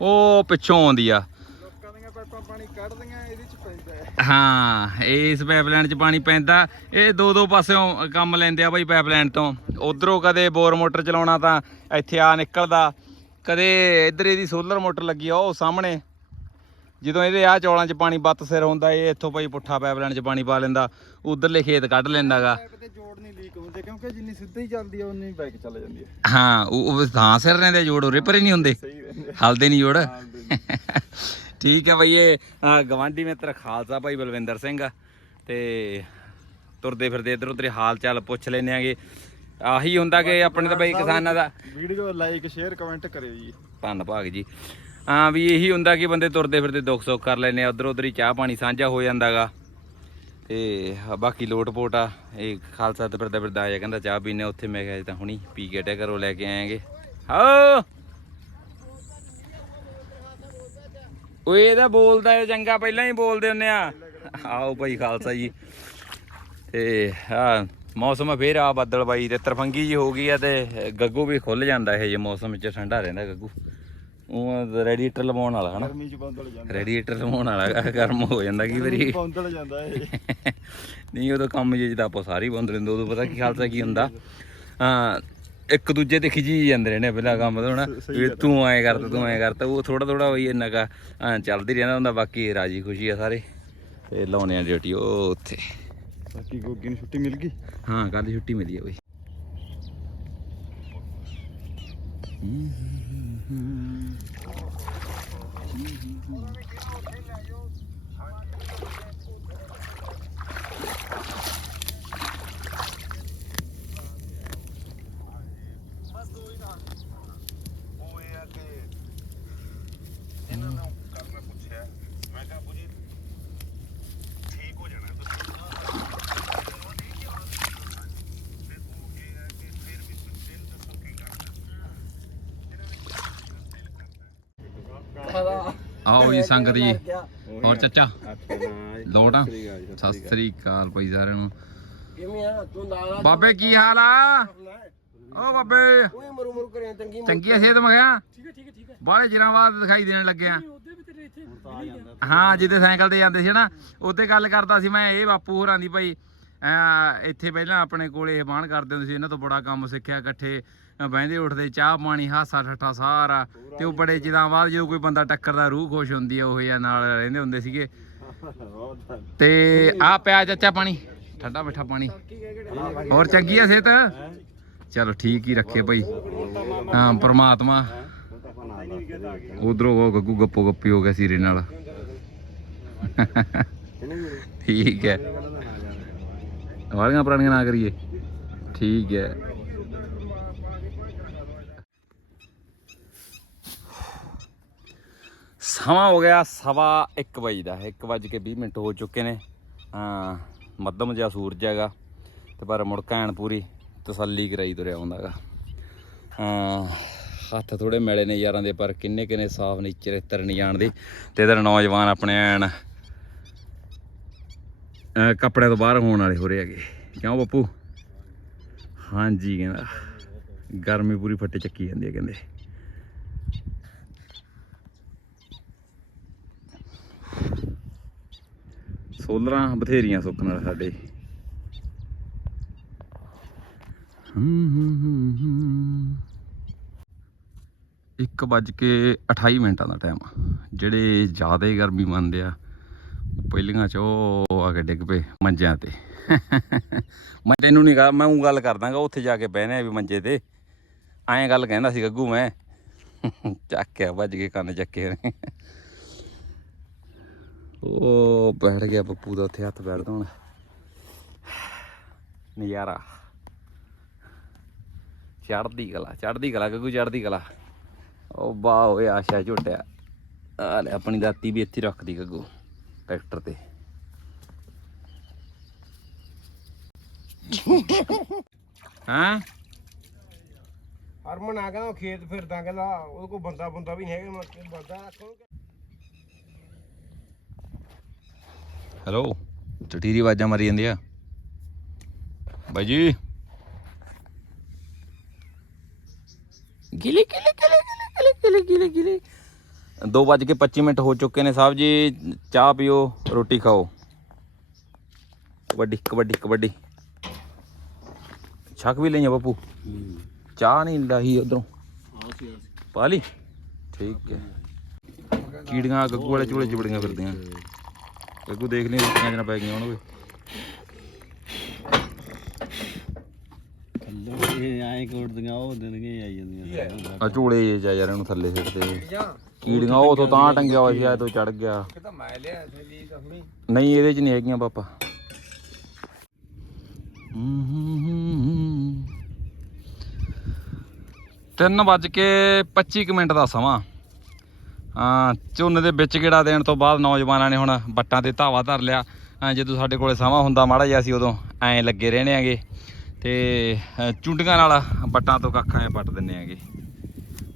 ਉਹ ਪਿੱਛੋਂ ਆਉਂਦੀ ਆ। ਲੋਕਾਂ ਦੀਆਂ ਪਾਈਪਾਂ ਪਾਣੀ ਕੱਢਦੀਆਂ ਇਹਦੇ ਚ ਪੈਂਦਾ ਹੈ। ਹਾਂ ਇਸ ਪਾਈਪਲਾਈਨ 'ਚ ਪਾਣੀ ਪੈਂਦਾ। ਇਹ ਦੋ ਦੋ ਪਾਸਿਓਂ ਕੰਮ ਲੈਂਦੇ ਆ ਬਾਈ ਪਾਈਪਲਾਈਨ ਤੋਂ। ਉਧਰੋਂ ਕਦੇ ਬੋਰ ਮੋਟਰ ਚਲਾਉਣਾ ਤਾਂ ਇੱਥੇ ਆ ਨਿਕਲਦਾ। ਕਦੇ ਇੱਧਰ ਇਹਦੀ ਸੋਲਰ ਮੋਟਰ ਲੱਗੀ ਆ ਉਹ ਸਾਹਮਣੇ। ਜਦੋਂ ਇਹਦੇ ਆ ਚੌਲਾਂ 'ਚ ਪਾਣੀ ਬੱਤ ਸਿਰ ਹੁੰਦਾ ਇਹ ਇੱਥੋਂ ਭਾਈ ਪੁੱਠਾ ਪਾਈਪਲਾਈਨ 'ਚ ਪਾਣੀ ਪਾ ਲੈਂਦਾ ਉਧਰਲੇ ਖੇਤ ਕੱਢ ਲੈਂਦਾਗਾ। ਪਾਈਪ ਤੇ ਜੋੜ ਨਹੀਂ ਲੀਕ ਹੁੰਦੇ ਕਿਉਂਕਿ ਜਿੰਨੀ ਸਿੱਧੀ ਚੱਲਦੀ ਹੈ ਉਨੀ ਬੈਕ ਚੱਲ ਜਾਂਦੀ ਹੈ ਹਾਂ ਉਹ ਉਹ ਥਾਂ ਸਿਰ ਰਹਿੰਦੇ ਜੋੜ ਉਰੇ ਪਰੇ ਨਹੀਂ ਹੁੰਦੇ। ਹਲਦੇ ਨਹੀਂ ਜੋੜ। ਠੀਕ ਹੈ ਬਈ ਇਹ ਗਵਾਂਢੀ ਮਿੱਤਰ ਖਾਲਸਾ ਭਾਈ ਬਲਵਿੰਦਰ ਸਿੰਘ ਤੇ ਤੁਰਦੇ ਫਿਰਦੇ ਇਧਰ ਉਧਰ ਹਾਲ ਚਾਲ ਪੁੱਛ ਲੈਨੇ ਆਗੇ। ਆਹੀ ਹੁੰਦਾ ਕਿ ਆਪਣੇ ਤਾਂ ਬਈ ਕਿਸਾਨਾਂ ਦਾ ਵੀਡੀਓ ਲਾਈਕ ਸ਼ੇਅਰ ਕਮੈਂਟ ਕਰਿਓ ਜੀ। ਧੰਨ ਭਾਗ ਜੀ। ਹਾਂ ਵੀ ਇਹੀ ਹੁੰਦਾ ਕਿ ਬੰਦੇ ਤੁਰਦੇ ਫਿਰਦੇ ਦੁੱਖ ਸੁੱਖ ਕਰ ਲੈਨੇ ਆ, ਉਧਰ ਉਧਰ ਹੀ ਚਾਹ ਪਾਣੀ ਸਾਂਝਾ ਹੋ ਜਾਂਦਾਗਾ। ਤੇ ਬਾਕੀ ਲੋਟ ਪੋਟ ਆ, ਇਹ ਖਾਲਸਾ ਤੇ ਫਿਰਦਾ ਫਿਰਦਾ ਆਇਆ ਕਹਿੰਦਾ ਚਾਹ ਪੀਨੇ ਉੱਥੇ ਮੈਂ ਕਿਹਾ ਜੀ ਤਾਂ ਹੁਣੀ ਪੀ ਕੇ ਟੇ ਘਰੋਂ ਲੈ ਕੇ ਆਏਗੇ। ਹਾਂ ਓਏ, ਇਹਦਾ ਬੋਲਦਾ ਇਹ ਚੰਗਾ ਪਹਿਲਾਂ ਹੀ ਬੋਲਦੇ ਹੁੰਨੇ ਆ। ਆਓ ਭਾਈ ਖਾਲਸਾ ਜੀ। ਤੇ ਆ ਮੌਸਮ ਫੇਰ ਆ ਬੱਦਲ ਬਾਈ ਤੇ ਤਰਫੰਗੀ ਜੀ ਹੋ ਗਈ ਆ ਤੇ ਗੱਗੂ ਵੀ ਖੁੱਲ ਜਾਂਦਾ ਇਹ ਜੇ ਮੌਸਮ ਵਿੱਚ, ਠੰਡਾ ਰਹਿੰਦਾ ਗੱਗੂ। ਉਹ ਰੈਡੀਏਟਰ ਲਵਾਉਣ ਵਾਲਾ ਹਨਾ? ਗਰਮੀ ਚ ਬੰਦਲ ਜਾਂਦਾ। ਰੈਡੀਏਟਰ ਲਵਾਉਣ ਵਾਲਾ ਗਰਮ ਹੋ ਜਾਂਦਾ ਕਈ ਵਾਰੀ ਬੰਦਲ ਜਾਂਦਾ ਇਹ। ਨਹੀਂ ਉਦੋਂ ਕੰਮ ਜੇ ਤਾਂ ਆਪਾਂ ਸਾਰੇ ਹੀ ਬੰਦ ਰਹਿੰਦੇ ਉਦੋਂ ਪਤਾ ਕੀ ਖਾਲਸਾ ਕੀ ਹੁੰਦਾ? ਹਾਂ ਇੱਕ ਦੂਜੇ ਤੇ ਖਿਜੀ ਜਾਂਦੇ ਨੇ ਪਹਿਲਾਂ ਕੰਮ ਤੋਂ ਹਨਾ? ਵੀ ਤੂੰ ਐਂ ਕਰਦਾ ਤੂੰ ਐਂ ਕਰਦਾ ਉਹ ਥੋੜਾ ਥੋੜਾ ਹੋਈ ਇੰਨਾ ਕਾ ਚੱਲਦੀ ਰਹਿੰਦਾ ਹੁੰਦਾ ਬਾਕੀ ਰਾਜੀ ਖੁਸ਼ੀ ਆ ਸਾਰੇ। ਤੇ ਲਾਉਣੇ ਆ ਡਿਊਟੀ ਉਹ ਉੱਥੇ। ਬਾਕੀ ਗੋਗੀ ਨੂੰ ਛੁੱਟੀ ਮਿਲ ਗਈ? ਹਾਂ ਕੱਲ ਛੁੱਟੀ ਮਿਲੀ ਆ ਬਈ। ਆਓ ਜੀ ਸੰਗਤ ਜੀ। ਹੋਰ ਚੱਚਾ? ਲੋਟ ਆ? ਸਤਿ ਸ੍ਰੀ ਅਕਾਲ ਭਾਈ ਸਾਰਿਆਂ ਨੂੰ। ਕਿਵੇਂ ਆ? ਤੂੰ ਨਾਲ ਬਾਬੇ ਕੀ ਹਾਲ ਆ? ਓ ਬਾਬੇ। ਕੋਈ ਮਰੂ ਮਰੂ ਕਰੇ ਤੰਗੀ ਚੰਗੀ ਆ ਸਿਹਤ ਮਗਿਆ ਠੀਕ ਹੈ ਠੀਕ ਹੈ ਠੀਕ ਹੈ ਬਾਹਲੇ ਚਿਰਾਂ ਬਾਅਦ ਦਿਖਾਈ ਦੇਣ ਲੱਗੇ ਆ। ਉਹਦੇ ਵੀ ਤੇਰੇ ਇੱਥੇ ਹਾਂ ਜਿੱਦੇ ਸਾਈਕਲ ਤੇ ਜਾਂਦੇ ਸੀ ਨਾ ਉੱਤੇ ਗੱਲ ਕਰਦਾ ਸੀ ਮੈਂ ਇਹ ਬਾਪੂ ਹੋਰਾਂ ਦੀ ਭਾਈ ਇੱਥੇ ਪਹਿਲਾਂ ਆਪਣੇ ਕੋਲੇ ਇਹ ਬਾਣ ਕਰਦੇ ਹੁੰਦੇ ਸੀ ਇਹਨਾਂ ਤੋਂ ਬੜਾ ਕੰਮ ਸਿੱਖਿਆ ਇਕੱਠੇ। ਬਹਿੰਦੇ ਉੱਠਦੇ ਚਾਹ ਪਾਣੀ ਹਾਸਾ ਠੱਠਾ ਸਾਰਾ। ਤੇ ਉਹ ਬੜੇ ਚਿਰਾਂ ਬਾਅਦ ਜਦੋਂ ਕੋਈ ਬੰਦਾ ਟੱਕਰਦਾ ਰੂਹ ਖੁਸ਼ ਹੁੰਦੀ ਆ ਉਹ ਜਾਂ ਨਾਲ ਰਹਿੰਦੇ ਹੁੰਦੇ ਸੀਗੇ। ਤੇ ਆ ਪਿਆ ਚਾਚਾ ਪਾਣੀ ਠੰਡਾ ਮਿੱਠਾ ਪਾਣੀ। ਹੋਰ ਚੰਗੀ ਆ ਸਿਹਤ? ਚਲੋ ਠੀਕ ਹੀ ਰੱਖੇ ਭਾਈ। ਹਾਂ ਪ੍ਰਮਾਤਮਾ ਉਧਰੋਂ ਉਹ ਗੱਗੂ ਗੱਪੋ ਗੱਪੀ ਹੋ ਗਿਆ ਸੀਰੇ ਨਾਲ। ਠੀਕ ਹੈ। ਵਾਲੀਆਂ ਪੁਰਾਣੀਆਂ ਨਾ ਕਰੀਏ। ਠੀਕ ਹੈ। ਸਮਾਂ ਹੋ ਗਿਆ ਸਵਾ 1 ਵਜੇ ਦਾ 1 ਵਜ ਕੇ 20 ਮਿੰਟ ਹੋ ਚੁੱਕੇ ਨੇ। ਹਾਂ ਮੱਧਮ ਜਿਹਾ ਸੂਰਜ ਹੈਗਾ ਤੇ ਪਰ ਮੁੜਕਾਣ ਪੂਰੀ ਤਸੱਲੀ ਕਰਾਈ ਤੁਰਿਆ ਆਉਂਦਾਗਾ। ਹਾਂ ਹੱਥ ਥੋੜੇ ਮੈਲੇ ਨੇ ਯਾਰਾਂ ਦੇ, ਪਰ ਕਿੰਨੇ ਕਿੰਨੇ ਸਾਫ਼ ਨੀਚੇ ਤਰ ਨਹੀਂ ਜਾਣਦੇ ਤੇ ਇਧਰ ਨੌਜਵਾਨ ਆਪਣੇ ਐਨ, ਅਹ ਕੱਪੜਿਆਂ ਤੋਂ ਬਾਹਰ ਹੋਣ ਵਾਲੇ ਹੋ ਰਹੇ ਹੈਗੇ। ਕਿਉਂ ਬੱਪੂ? ਹਾਂਜੀ ਕਹਿੰਦਾ। ਗਰਮੀ ਪੂਰੀ ਫੱਟੇ ਚੱਕੀ ਜਾਂਦੀ ਹੈ ਕਹਿੰਦੇ। ਸੋਲਰਾਂ ਬਥੇਰੀਆਂ ਸੁੱਕਣ ਨਾਲ ਸਾਡੇ। ਇੱਕ ਵੱਜ ਕੇ 28 ਮਿੰਟਾਂ ਦਾ ਟਾਈਮ ਜਿਹੜੇ ਜ਼ਿਆਦਾ ਗਰਮੀ ਮੰਨਦੇ ਆ, ਉਹ ਪਹਿਲੀਆਂ ਚ ਉਹ ਆ ਕੇ ਡਿੱਗ ਪਏ ਮੰਜਿਆਂ ਤੇ। ਮੈਂ ਤੈਨੂੰ ਨਹੀਂ ਗਾ, ਮੈਂ ਉਹ ਗੱਲ ਕਰਦਾਗਾ ਉੱਥੇ ਜਾ ਕੇ ਬਹਿਨੇ ਵੀ ਮੰਜੇ ਤੇ। ਐਂ ਗੱਲ ਕਹਿੰਦਾ ਸੀ ਗੱਗੂ ਮੈਂ। ਚੱਕਿਆ ਵੱਜ ਕੇ ਕੰਨ ਚੱਕੇ ਨੇ ਉਹ ਬੈਠ ਗਿਆ ਪੱਪੂ ਦਾ ਉੱਥੇ ਹੱਥ ਬੈਠਦਾ ਹੁਣ। ਨਜ਼ਾਰਾ। ਚੜਦੀ ਕਲਾ ਚੜਦੀ ਕਲਾ ਗੱਗੂ ਚੜਦੀ ਕਲਾ। ਉਹ ਵਾਹ ਓਏ ਆਸ਼ਾ ਝੋਟਿਆ। ਆ ਲੈ, ਆਪਣੀ ਦਾਤੀ ਵੀ ਇੱਥੇ ਰੱਖਦੀ ਗੱਗੂ, ਟਰੈਕਟਰ ਤੇ। ਹਾਂ? ਹਰਮਨ ਆ ਕਹਿੰਦਾ ਉਹ ਖੇਤ ਫਿਰਦਾ, ਕਹਿੰਦਾ ਉਹਦੇ ਕੋਲ ਬੰਦਾ ਬੰਦਾ ਵੀ ਨਹੀਂ ਹੈਗਾ, ਮੈਂ ਬੰਦਾ ਰੱਖੋ। ਹੈਲੋ। ਚਟੀਰੀ ਆਵਾਜ਼ਾਂ ਮਾਰੀ ਜਾਂਦੀ ਆ। ਬਾਈ ਜੀ। ਗਿਲੇ ਗਿਲੇ ਗਿਲੇ ਗਿਲੇ ਗਿਲੇ ਗਿਲੇ ਗਿਲੇ 2:25 ਮਿੰਟ ਹੋ ਚੁੱਕੇ ਨੇ ਸਾਹਿਬ ਜੀ। ਚਾਹ ਪੀਓ, ਰੋਟੀ ਖਾਓ। ਕਬੱਡੀ ਕਬੱਡੀ ਕਬੱਡੀ। ਛੱਕ ਵੀ ਲਈਆਂ ਬਾਪੂ। ਚਾਹ ਨਹੀਂ ਲਾਹੀ ਉਧਰੋਂ। ਪਾ ਲਈ। ਠੀਕ ਹੈ। ਕੀੜੀਆਂ ਗੱਗੂ ਵਾਲੇ ਚੂਲੇ ਚ ਬੜੀਆਂ ਫਿਰਦੀਆਂ। ਗੱਗੂ ਦੇਖ ਲਈ ਰੁੱਟੀਆਂ ਜਨਾ ਪੈ ਗਈਆਂ ਉਹਨੂੰ ਇਹ ਆਏ ਕੋੜਦੀਆਂ ਉਹ ਦਿਨਗੇ ਆਈ ਜਾਂਦੀਆਂ ਆ ਝੂਲੇ ਜੇ ਜਾ ਯਾਰ ਇਹਨੂੰ ਥੱਲੇ ਸਿੱਟਦੇ ਕੀੜੀਆਂ ਉਹ ਉਥੋਂ ਤਾਂ ਟੰਗਿਆ ਹੋਇਆ ਸੀ ਆ ਤੋਂ ਚੜ ਗਿਆ। ਕਿਤਾ ਮੈਂ ਲਿਆ ਸੀ ਲਈ ਤਾਂ ਹੁਣੀ। ਨਹੀਂ ਇਹਦੇ ਚ ਨਹੀਂ ਹੈਗੀਆਂ ਪਾਪਾ। ਤਿੰਨ ਵੱਜ ਕੇ 25 ਕੁ ਮਿੰਟ ਦਾ ਸਮਾਂ। ਹਾਂ ਝੋਨੇ ਦੇ ਵਿੱਚ ਗੇੜਾ ਦੇਣ ਤੋਂ ਬਾਅਦ ਨੌਜਵਾਨਾਂ ਨੇ ਹੁਣ ਬੱਟਾਂ ਤੇ ਧਾਵਾ ਧਰ ਲਿਆ। ਜਦੋਂ ਸਾਡੇ ਕੋਲੇ ਸਮਾਂ ਹੁੰਦਾ ਮਾੜਾ ਜਿਹਾ ਅਸੀਂ ਉਦੋਂ ਐਂ ਲੱਗੇ ਰਹਿਣੇ ਆਗੇ। ਤੇ ਅ, ਚੁੰਡੀਆਂ ਨਾਲ ਬੱਟਾਂ ਤੋਂ ਕੱਖ ਐਂ ਪੱਟ ਦਿੰਨੇ ਆਗੇ।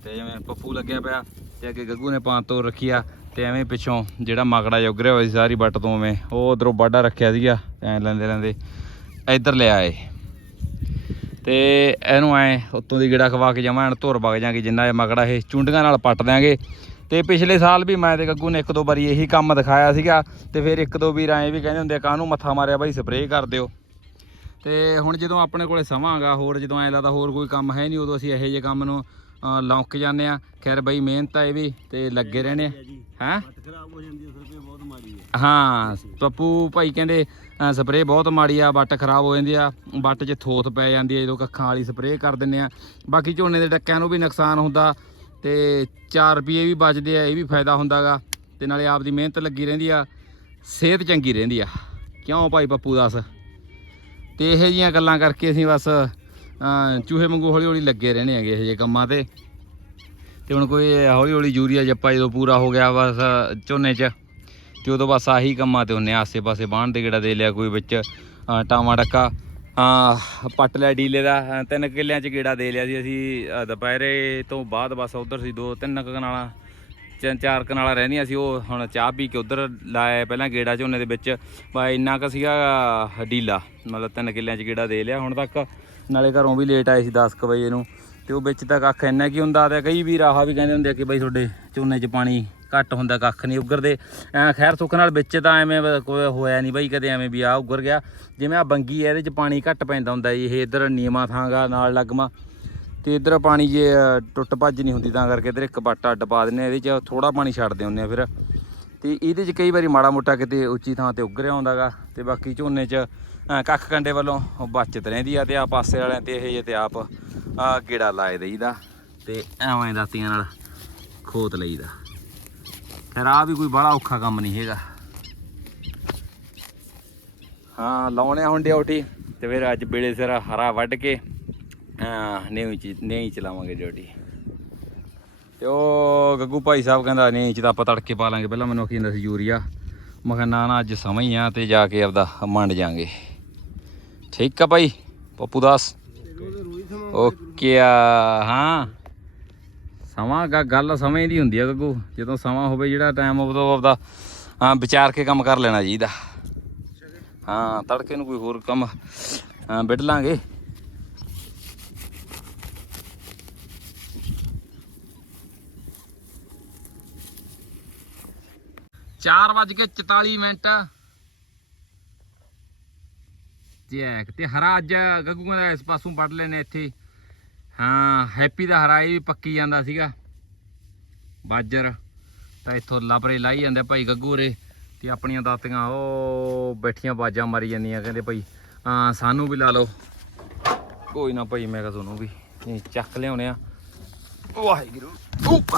ਤੇ ਜਿਵੇਂ ਪੱਪੂ ਲੱਗਿਆ ਪਿਆ ਤੇ ਅੱਗੇ ਗੱਗੂ ਨੇ ਪਾਂ ਤੋਂ ਰੱਖਿਆ ਤੇ ਐਵੇਂ ਪਿੱਛੋਂ ਜਿਹੜਾ ਮਗੜਾ ਜੁਗਰਿਆ ਹੋਇਆ ਸੀ ਸਾਰੀ ਬੱਟ ਤੋਂ ਐਵੇਂ ਉਹ ਉਧਰੋਂ ਬਾਡਾ ਰੱਖਿਆ ਸੀਗਾ ਐਂ ਲੈਂਦੇ ਲੈਂਦੇ ਇੱਧਰ ਲਿਆ ਏ ਤੇ ਇਹਨੂੰ ਐ ਉੱਤੋਂ ਦੀ ਗਿੜਾ ਖਵਾ ਕੇ ਜਮਾਂ ਐਨ ਧੁਰ ਵਗ ਜਾਾਂਗੇ ਜਿੰਨਾ ਇਹ ਮਗੜਾ ਇਹ ਚੁੰਡੀਆਂ ਨਾਲ ਪੱਟ ਦਿਆਂਗੇ। ਤੇ ਪਿਛਲੇ ਸਾਲ ਵੀ ਮੈਂ ਤੇ ਗੱਗੂ ਨੇ ਇੱਕ ਦੋ ਵਾਰੀ ਇਹੀ ਕੰਮ ਦਿਖਾਇਆ ਸੀਗਾ ਤੇ ਫਿਰ ਇੱਕ ਦੋ ਵੀਰ ਐਂ ਵੀ ਕਹਿੰਦੇ ਹੁੰਦੇ ਕਾਹਨੂੰ ਮੱਥਾ ਮਾਰਿਆ ਬਾਈ ਸਪਰੇਅ ਕਰ ਦਿਓ। ਤੇ ਹੁਣ ਜਦੋਂ ਆਪਣੇ ਕੋਲੇ ਸਮਾਂ ਹੈਗਾ ਹੋਰ ਜਦੋਂ ਐ ਲੱਗਦਾ ਹੋਰ ਕੋਈ ਕੰਮ ਹੈ ਨਹੀਂ ਉਦੋਂ ਅਸੀਂ ਇਹੋ ਜਿਹੇ ਕੰਮ ਨੂੰ ਲੌਂਕ ਜਾਂਦੇ ਆ। ਖੈਰ ਬਈ ਮਿਹਨਤ ਆ ਇਹ ਵੀ ਤੇ ਲੱਗੇ ਰਹਿਣੇ ਹੈ? ਖਰਾਬ ਹੋ ਜਾਂਦੀ ਹੈ ਫਿਰ ਬਹੁਤ ਮਾੜੀ ਹੈ ਹਾਂ ਪੱਪੂ ਭਾਈ ਕਹਿੰਦੇ ਸਪਰੇਅ ਬਹੁਤ ਮਾੜੀ ਆ ਵੱਟ ਖਰਾਬ ਹੋ ਜਾਂਦੀ ਆ ਵੱਟ 'ਚ ਥੋਥ ਪੈ ਜਾਂਦੀ ਆ ਜਦੋਂ ਕੱਖਾਂ ਵਾਲੀ ਸਪਰੇਅ ਕਰ ਦਿੰਨੇ ਆ। ਬਾਕੀ ਝੋਨੇ ਦੇ ਡੱਕਿਆਂ ਨੂੰ ਵੀ ਨੁਕਸਾਨ ਹੁੰਦਾ ਤੇ 4 ਰੁਪਏ ਵੀ ਬਚਦੇ ਆ ਇਹ ਵੀ ਫਾਇਦਾ ਹੁੰਦਾਗਾ। ਤੇ ਨਾਲੇ ਆਪ ਦੀ ਮਿਹਨਤ ਲੱਗੀ ਰਹਿੰਦੀ ਆ ਸਿਹਤ ਚੰਗੀ ਰਹਿੰਦੀ ਆ। ਕਿਉਂ ਭਾਈ ਪੱਪੂ ਦੱਸ? ਤੇ ਇਹੋ ਜੀਆਂ ਗੱਲਾਂ ਕਰਕੇ ਅਸੀਂ ਬਸ ਚੂਹੇ ਵਾਂਗੂ ਹੌਲੀ ਹੌਲੀ ਲੱਗੇ ਰਹਿਣੇ ਹੈਗੇ ਇਹੋ ਜਿਹੇ ਕੰਮਾਂ ਤੇ। ਤੇ ਹੁਣ ਕੋਈ ਹੌਲੀ ਹੌਲੀ ਯੂਰੀਆ ਜੱਪਾ ਜਦੋਂ ਪੂਰਾ ਹੋ ਗਿਆ ਬਸ ਝੋਨੇ 'ਚ ਤੇ ਉਦੋਂ ਬਸ ਆਹੀ ਕੰਮਾਂ ਤੇ ਹੁੰਨੇ ਆ, ਆਸੇ-ਪਾਸੇ ਬਾਣ ਦੇ ਗੇੜਾ ਦੇ ਲਿਆ ਕੋਈ ਵਿੱਚ ਅ, ਟਾਵਾਂ ਡੱਕਾ ਪੱਟ ਲਿਆ ਡੀਲੇ ਦਾ ਅ, ਤਿੰਨ ਕਿੱਲਿਆਂ 'ਚ ਗੇੜਾ ਦੇ ਲਿਆ ਸੀ ਅਸੀਂ ਦੁਪਹਿਰੇ ਤੋਂ ਬਾਅਦ ਬਸ ਉਧਰ ਸੀ ਦੋ ਤਿੰਨ ਕੁ ਕਨਾਲਾਂ ਤਿੰਨ ਚਾਰ ਕਨਾਲਾਂ ਰਹਿੰਦੀਆਂ ਸੀ ਉਹ ਹੁਣ ਚਾਹ ਪੀ ਕੇ ਉਧਰ ਲਾਇਆ ਪਹਿਲਾਂ ਗੇੜਾ ਝੋਨੇ ਦੇ ਵਿੱਚ ਬਾ ਇੰਨਾ ਕੁ ਸੀਗਾ ਡੀਲਾ ਮਤਲਬ ਤਿੰਨ ਕਿੱਲਿਆਂ 'ਚ ਗੇੜਾ ਦੇ ਲਿਆ ਹੁਣ ਤੱਕ ਨਾਲੇ ਘਰੋਂ ਵੀ ਲੇਟ ਆਏ ਸੀ 10 ਕੁ ਵਜੇ ਨੂੰ ਤੇ ਉਹ ਵਿੱਚ ਤਾਂ ਕੱਖ ਇੰਨਾ ਕੀ ਹੁੰਦਾ ਤੇ ਕਈ ਵੀ ਆਹ ਵੀ ਕਹਿੰਦੇ ਹੁੰਦੇ ਆ ਕਿ ਬਈ ਤੁਹਾਡੇ ਝੋਨੇ 'ਚ ਪਾਣੀ ਘੱਟ ਹੁੰਦਾ ਕੱਖ ਨਹੀਂ ਉੱਗਰਦੇ। ਐਂ ਖੈਰ ਸੁੱਖ ਨਾਲ ਵਿੱਚ ਤਾਂ ਐਵੇਂ ਕੋਈ ਹੋਇਆ ਨਹੀਂ ਬਈ ਕਦੇ ਐਵੇਂ ਵੀ ਆ ਉੱਗਰ ਗਿਆ। ਜਿਵੇਂ ਆ ਬੰਗੀ ਹੈ ਇਹਦੇ 'ਚ ਪਾਣੀ ਘੱਟ ਪੈਂਦਾ ਹੁੰਦਾ ਜੀ, ਇਹ ਇਧਰ ਨੀਵਾਂ ਥਾਂਗਾ ਨਾਲ ਲੱਗਮਾ। ਤੇ ਇਧਰ ਪਾਣੀ ਜੇ ਟੁੱਟ ਭੱਜ ਨਹੀਂ ਹੁੰਦੀ ਤਾਂ ਕਰਕੇ ਇਧਰ ਇੱਕ ਬਾਟਾ ਅੱਡ ਪਾ ਦਿੰਨੇ ਆ, ਇਹਦੇ 'ਚ ਥੋੜਾ ਪਾਣੀ ਛੱਡਦੇ ਹੁੰਦੇ ਆ ਫਿਰ। ਤੇ ਇਹਦੇ 'ਚ ਕਈ ਵਾਰੀ ਮਾੜਾ ਮੋਟਾ ਕਿਤੇ ਉੱਚੀ ਥਾਂ ਤੇ ਉੱਗਰਿਆ ਹੁੰਦਾਗਾ ਤੇ ਬਾਕੀ ਝੋਨੇ 'ਚ ਕੱਖ ਕੰਡੇ ਵੱਲੋਂ ਉਹ ਬਚਤ ਰਹਿੰਦੀ ਆ ਤੇ ਆ ਪਾਸੇ ਵਾਲਿਆਂ ਤੇ ਇਹ ਜੇ ਤੇ ਆਪ ਆ ਗੇੜਾ ਲਾਏ ਦੇਈਦਾ ਤੇ ਐਵੇਂ ਦਾਤੀਆਂ ਨਾਲ ਖੋਤ ਲਈਦਾ। ਖੈਰ ਆ ਵੀ ਕੋਈ ਬੜਾ ਔਖਾ ਕੰਮ ਨਹੀਂ ਹੈਗਾ। ਹਾਂ ਲਾਉਣੇ ਆ ਹੁਣ ਡਿਊਟੀ ਤੇ ਫਿਰ ਅੱਜ ਵੇਲੇ ਸਿਰ ਹਰਾ ਵੱਢ ਕੇ ਹਾਂ ਨਹੀਂ ਚ ਨਹੀਂ ਚਲਾਵਾਂਗੇ ਡਿਊਟੀ ਤੇ ਉਹ ਗੱਗੂ ਭਾਈ ਸਾਹਿਬ ਕਹਿੰਦਾ ਨਹੀਂ ਚ ਤਾਂ ਆਪਾਂ ਤੜਕੇ ਪਾ ਲਾਂਗੇ ਪਹਿਲਾਂ ਮੈਨੂੰ ਕਹਿੰਦਾ ਸੀ ਯੂਰੀਆ। ਮੈਂ ਕਿਹਾ ਨਾ ਨਾ ਅੱਜ ਸਮਾਂ ਹੀ ਆ ਤੇ ਜਾ ਕੇ ਆਪਦਾ ਮੰਡ ਜਾਾਂਗੇ। ਠੀਕ ਆ ਭਾਈ ਪੱਪੂ ਦਾਸ। ਓਕੇ ਆ ਹਾਂ। ਸਮਾਂ ਗ- ਗੱਲ ਸਮੇਂ ਦੀ ਹੁੰਦੀ ਆ ਗੱਗੂ। ਜਦੋਂ ਸਮਾਂ ਹੋਵੇ ਜਿਹੜਾ ਟਾਈਮ ਉਦੋਂ ਆਪਦਾ, ਹਾਂ, ਵਿਚਾਰ ਕੇ ਕੰਮ ਕਰ ਲੈਣਾ ਚਾਹੀਦਾ। ਹਾਂ, ਤੜਕੇ ਨੂੰ ਕੋਈ ਹੋਰ ਕੰਮ, ਹਾਂ, ਵਿੱਢ ਲਾਂਗੇ। ਚਾਰ ਵੱਜ ਕੇ 44 ਮਿੰਟ। ਜੈਕ ਤੇ ਹਰਾ ਅੱਜ ਗੱਗੂਆਂ ਦਾ ਇਸ ਪਾਸੋਂ ਵੱਢ ਲੈਨੇ ਇੱਥੇ। ਹਾਂ ਹੈਪੀ ਦਾ ਹਰਾ ਵੀ ਪੱਕੀ ਜਾਂਦਾ ਸੀਗਾ। ਬਾਜਰ, ਤਾਂ ਇੱਥੋਂ ਲਾਬਰੇ ਲਾਈ ਜਾਂਦੇ ਭਾਈ ਗੱਗੂ ਰੇ ਤੇ ਆਪਣੀਆਂ ਦਾਤੀਆਂ, ਉਹ ਬੈਠੀਆਂ ਬਾਜਾਂ ਮਾਰੀ ਜਾਂਦੀਆਂ, ਕਹਿੰਦੇ ਭਾਈ, ਹਾਂ, ਸਾਨੂੰ ਵੀ ਲਾ ਲਓ। ਕੋਈ ਨਾ ਭਾਈ, ਮੈਂ ਕਿਹਾ ਤੁਹਾਨੂੰ ਵੀ ਨਹੀਂ ਚੱਕ ਲਿਆਉਣੇ ਆ। ਵਾਹਿਗੁਰੂ। ਉਪ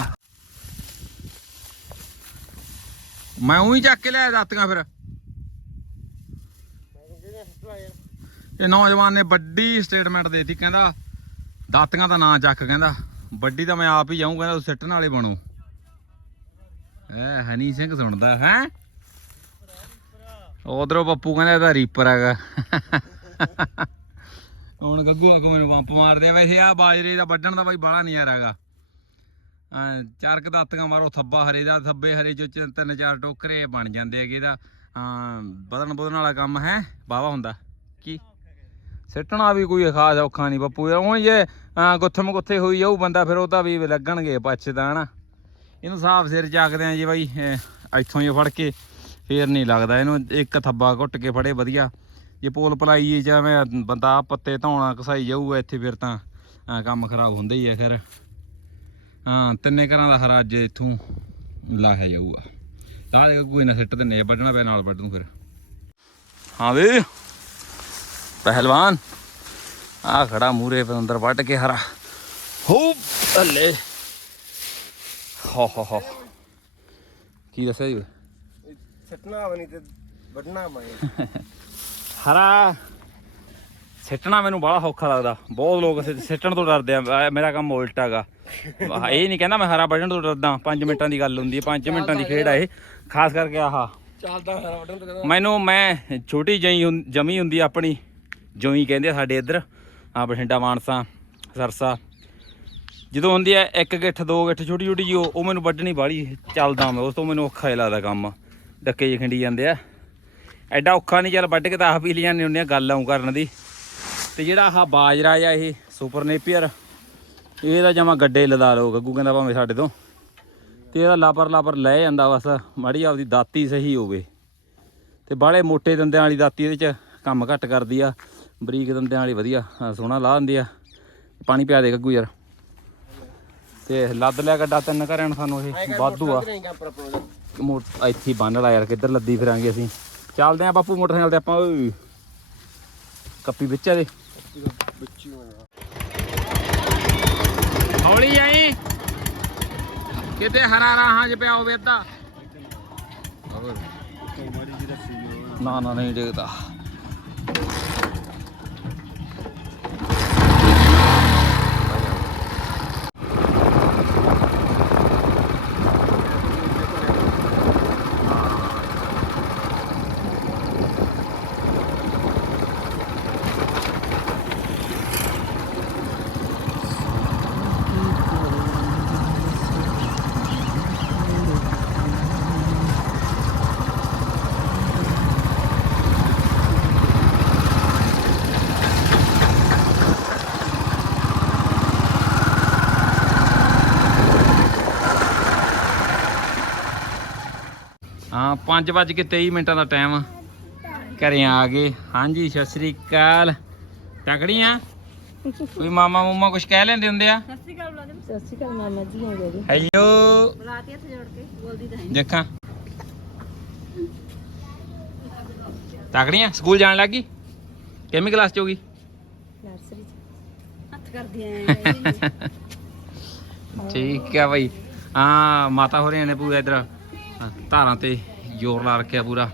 ਮੈਂ ਉਹੀ ਚੱਕ ਕੇ ਲਿਆ ਦਾਤੀਆਂ ਫਿਰ। ਇਹ ਨੌਜਵਾਨ ਨੇ ਵੱਡੀ ਸਟੇਟਮੈਂਟ ਦੇਤੀ, ਕਹਿੰਦਾ ਦਾਤੀਆਂ ਦਾ ਨਾਂ ਚੱਕ ਕਹਿੰਦਾ, ਵੱਡੀ ਤਾਂ ਮੈਂ ਆਪ ਹੀ ਜਾਊਂ, ਕਹਿੰਦਾ ਸਿੱਟਣ ਵਾਲੇ ਬਣੋ। ਐ, ਹਨੀ ਸਿੰਘ ਸੁਣਦਾ, ਹੈ? ਉਧਰੋਂ ਪੱਪੂ ਕਹਿੰਦਾ ਇਹਦਾ ਰੀਪਰ ਹੈਗਾ। ਹੁਣ ਗੱਗੂ ਅੱਗ ਮੈਨੂੰ ਪੰਪ ਮਾਰਦੇ ਆ। ਵੈਸੇ ਆ ਬਾਜਰੇ ਦਾ ਵੱਢਣ ਦਾ ਬਾਈ ਬਾਹਲਾ ਨਜ਼ਾਰਾ ਹੈਗਾ। ਹਾਂ ਚਾਰ ਕੁ ਮਾਰੋ, ਥੱਬਾ ਹਰੇ ਦਾ, ਥੱਬੇ ਹਰੇ ਚ ਤਿੰਨ ਚਾਰ ਟੋਕਰੇ ਬਣ ਜਾਂਦੇ ਹੈਗੇ ਇਹਦਾ। ਹਾਂ ਬਦਨ ਬਦਨ ਵਾਲਾ ਕੰਮ ਹੈ। ਵਾਹਵਾ ਹੁੰਦਾ। ਕੀ? ਸਿੱਟਣਾ ਵੀ ਕੋਈ ਖਾਸ ਔਖਾ ਨਹੀਂ ਬੱਪੂ ਉਹ ਜੇ ਗੁੱਥਮ ਗੁੱਥੇ ਹੋਈ ਜਾਊ ਬੰਦਾ, ਫਿਰ ਉਹਦਾ ਵੀ ਲੱਗਣਗੇ ਪੱਛ ਤਾਂ ਹਨਾ ਇਹਨੂੰ ਸਾਫ਼ ਸਿਰ ਚੱਕਦੇ ਆ ਜੀ ਬਾਈ ਇੱਥੋਂ ਹੀ ਫੜ ਕੇ, ਫੇਰ ਨਹੀਂ ਲੱਗਦਾ। ਇਹਨੂੰ ਇੱਕ ਥੱਬਾ ਘੁੱਟ ਕੇ ਫੜੇ, ਵਧੀਆ। ਜੇ ਪੋਲ ਪਲਾਈ ਜਿਵੇਂ ਬੰਦਾ ਪੱਤੇ ਧੌਣਾ ਕਸਾਈ ਜਾਊਗਾ, ਇੱਥੇ ਫਿਰ ਤਾਂ ਕੰਮ ਖਰਾਬ ਹੁੰਦਾ ਹੀ ਹੈ ਫਿਰ ਹਾਂ, ਤਿੰਨੇ ਘਰਾਂ ਦਾ ਹਰਾ ਅੱਜ ਇੱਥੋਂ ਲਾਹਿਆ ਜਾਊਗਾ। ਤਾਂ ਕੋਈ ਨਾ ਸਿੱਟ ਦਿੰਨੇ ਆ, ਵੱਢਣਾ ਪਿਆ ਨਾਲ ਵੱਢ ਨੂੰ ਫਿਰ। ਹਾਂ ਵੇ। ਪਹਿਲਵਾਨ ਆ ਖੜਾ ਮੂਰੇ ਪਰ ਅੰਦਰ ਵੱਢ ਕੇ ਹਰਾ। ਹੋ ਥੱਲੇ ਹੋ ਹੋ ਹੋ। ਕੀ ਦੱਸਿਆ ਜੀ? ਸੱਟਣਾ ਬਣੀ ਤੇ ਵੱਢਣਾ ਮੈਂ। ਹਰਾ। ਸਿੱਟਣਾ ਮੈਨੂੰ ਬੜਾ ਔਖਾ ਲੱਗਦਾ। ਬਹੁਤ ਲੋਕ ਸਿੱਟਣ ਤੋਂ ਡਰਦੇ ਆ। ਮੇਰਾ ਕੰਮ ਉਲਟਾ ਹੈਗਾ ਇਹ ਨਹੀਂ ਕਹਿੰਦਾ ਮੈਂ ਹਰਾ ਵੱਢਣ ਤੋਂ ਡਰਦਾ। 5 ਮਿੰਟਾਂ ਦੀ ਗੱਲ ਹੁੰਦੀ ਹੈ। 5 ਮਿੰਟਾਂ ਦੀ ਖੇਡ ਆ ਇਹ। ਖਾਸ ਕਰਕੇ ਆਹ। ਚੱਲਦਾ ਹਰਾ ਵੱਢਣ ਤੇ ਮੈਨੂੰ ਮੈਂ ਛੋਟੀ ਜਈ ਜਮੀ ਹੁੰਦੀ ਆਪਣੀ। ਜੋਈ ਕਹਿੰਦੇ ਆ ਸਾਡੇ ਇੱਧਰ ਆ ਬਠਿੰਡਾ ਮਾਨਸਾ, ਸਰਸਾ। ਜਦੋਂ ਹੁੰਦੀ ਆ ਇੱਕ ਗਿੱਠ, ਦੋ ਗਿੱਠ, ਛੋਟੀ ਛੋਟੀ ਜੀ ਉਹ ਮੈਨੂੰ ਵੱਢਣੀ ਬਾਹਲੀ ਚੱਲਦਾ ਮੈਂ ਉਸ ਤੋਂ ਮੈਨੂੰ ਔਖਾ ਹੀ ਲੱਗਦਾ ਕੰਮ। ਡੱਕੇ ਜਿਹੇ ਖਿੰਡੀ ਜਾਂਦੇ ਆ। ਐਡਾ ਔਖਾ ਨਹੀਂ, ਚੱਲ ਵੱਢ ਕੇ ਤਾਂ ਆਪ ਹੀ ਲੈ ਜਾਂਦੇ ਹੁੰਦੇ ਆ ਗੱਲ ਆਉਂ ਕਰਨ ਦੀ। ਤੇ ਜਿਹੜਾ ਆਹ ਬਾਜਰਾ ਆ ਇਹ, ਸੁਪਰ ਨੇਪੀਅਰ, ਇਹਦਾ ਜਮਾ ਗੱਡੇ ਲਦਾ ਲਓ ਗੱਗੂ ਕਹਿੰਦਾ ਭਾਵੇਂ ਸਾਡੇ ਤੋਂ। ਤੇ ਇਹਦਾ ਲਾਪਰ ਲਾਪਰ ਲੈ ਜਾਂਦਾ ਬਸ, ਮਾੜੀ ਆਪਦੀ ਦਾਤੀ ਸਹੀ ਹੋਵੇ। ਤੇ ਬਾਹਲੇ ਮੋਟੇ ਦੰਦਿਆਂ ਵਾਲੀ ਦਾਤੀ ਇਹਦੇ ਚ ਕੰਮ ਘੱਟ ਕਰਦੀ ਆ। ਬਰੀਕ ਦੰਦਿਆਂ ਵਾਲੀ ਵਧੀਆ ਸੋਹਣਾ ਲਾ ਦਿੰਦੀ ਆ। ਪਾਣੀ ਪਿਆ ਦੇ ਗੱਗੂ ਯਾਰ। ਤੇ ਲੱਦ ਲਿਆ ਗੱਡਾ ਤਿੰਨ ਘਰਿਆਂ ਨੂੰ ਸਾਨੂੰ ਇਹ ਵਾਧੂ ਆ। ਨਹੀਂ ਕੰਮ ਪਰ ਆਪਣਾ ਮੋਟ ਇੱਥੇ ਬੰਨ ਲਾ ਯਾਰ ਕਿੱਧਰ ਲੱਦੀ ਫਿਰਾਂਗੇ ਅਸੀਂ। ਚੱਲਦੇ ਆ ਬਾਪੂ ਮੋਟਰਸਾਈਕਲ ਤੇ ਆਪਾਂ ਓਏ। ਕੱਪੀ ਵਿੱਚ ਆ ਦੇ ਹੌਲੀ ਆਈ। ਕਿਤੇ ਹਰਾ ਰਾਹਾਂ 'ਚ ਪਿਆ ਹੋਵੇ ਅੱਧਾ। ਨਾ ਨਾ ਨਹੀਂ ਡਿੱਗਦਾ ਹਾਂ 5:23 ਮਿੰਟਾਂ ਦਾ ਟਾਈਮ ਆ। ਘਰੇ ਆ ਗਏ। ਹਾਂਜੀ ਸਤਿ ਸ੍ਰੀ ਅਕਾਲ। ਟਕੜੀਆਂ ਕੋਈ ਮਾਮਾ ਮੂਮਾ ਕੁਝ ਕਹਿ ਲੈਂਦੇ ਹੁੰਦੇ ਆ? ਸਤਿ ਸ਼੍ਰੀ ਅਕਾਲ ਮਾਮਾ ਜੀ ਹੋ ਗਏ ਹੈਲੋ ਬੁਲਾਤੀ ਹੱਥ ਜੋੜ ਕੇ ਬੋਲਦੀ ਤਾਂ ਹੈ। ਦੇਖਾਂ। ਤਕੜੀਆਂ ਸਕੂਲ ਜਾਣ ਲੱਗੀ ਕਿੰਨੀ ਕਲਾਸ ਚ ਹੋਗੀ ਨਰਸਰੀ ਚ। ਹੱਥ ਕਰਦੀ ਐ ਠੀਕ ਆ ਬਈ। ਹਾਂ ਮਾਤਾ ਹੋ ਰਹੀਆਂ ਨੇ ਪੂਰਾ ਇਧਰ ਧਾਰਾਂ ਤੇ ਜ਼ੋਰ ਲਾ ਰੱਖਿਆ ਪੂਰਾ।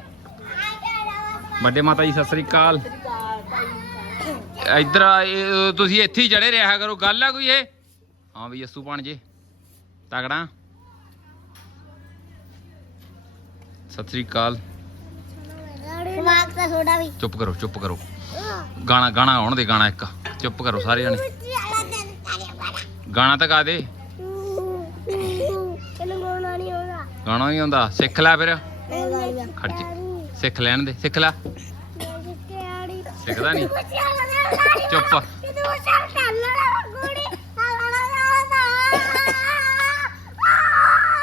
ਵੱਡੇ ਮਾਤਾ ਜੀ ਸਤਿ ਸ੍ਰੀ ਅਕਾਲ। ਇਧਰ ਤੁਸੀਂ ਇੱਥੇ ਹੀ ਜੜੇ ਰਿਹਾ ਕਰੋ। ਗੱਲ ਆ ਕੋਈ ਇਹ? ਹਾਂ ਵੀ ਅਸੂ ਬਣ ਜੇ ਤਗੜਾ। ਸਤਿ ਸ੍ਰੀ ਅਕਾਲ। ਦਿਮਾਗ ਤਾਂ ਥੋੜਾ ਵੀ ਚੁੱਪ ਕਰੋ ਚੁੱਪ ਕਰੋ। ਗਾਣਾ ਗਾਣਾ ਆਉਣ ਦੇ ਗਾਣਾ ਇੱਕ। ਚੁੱਪ ਕਰੋ ਸਾਰੇ ਜਣੇ। ਗਾਣਾ ਤਾਂ ਗਾ ਦੇ। ਗਾਣਾ ਨਹੀਂ ਆਉਂਦਾ। ਸਿੱਖ ਲੈ ਫਿਰ। ਖੜ ਜਾ। ਸਿੱਖ ਲੈਣ ਦੇ ਸਿੱਖ ਲੈ। ਸਿੱਖਦਾ ਨਹੀਂ ਚੁੱਪ।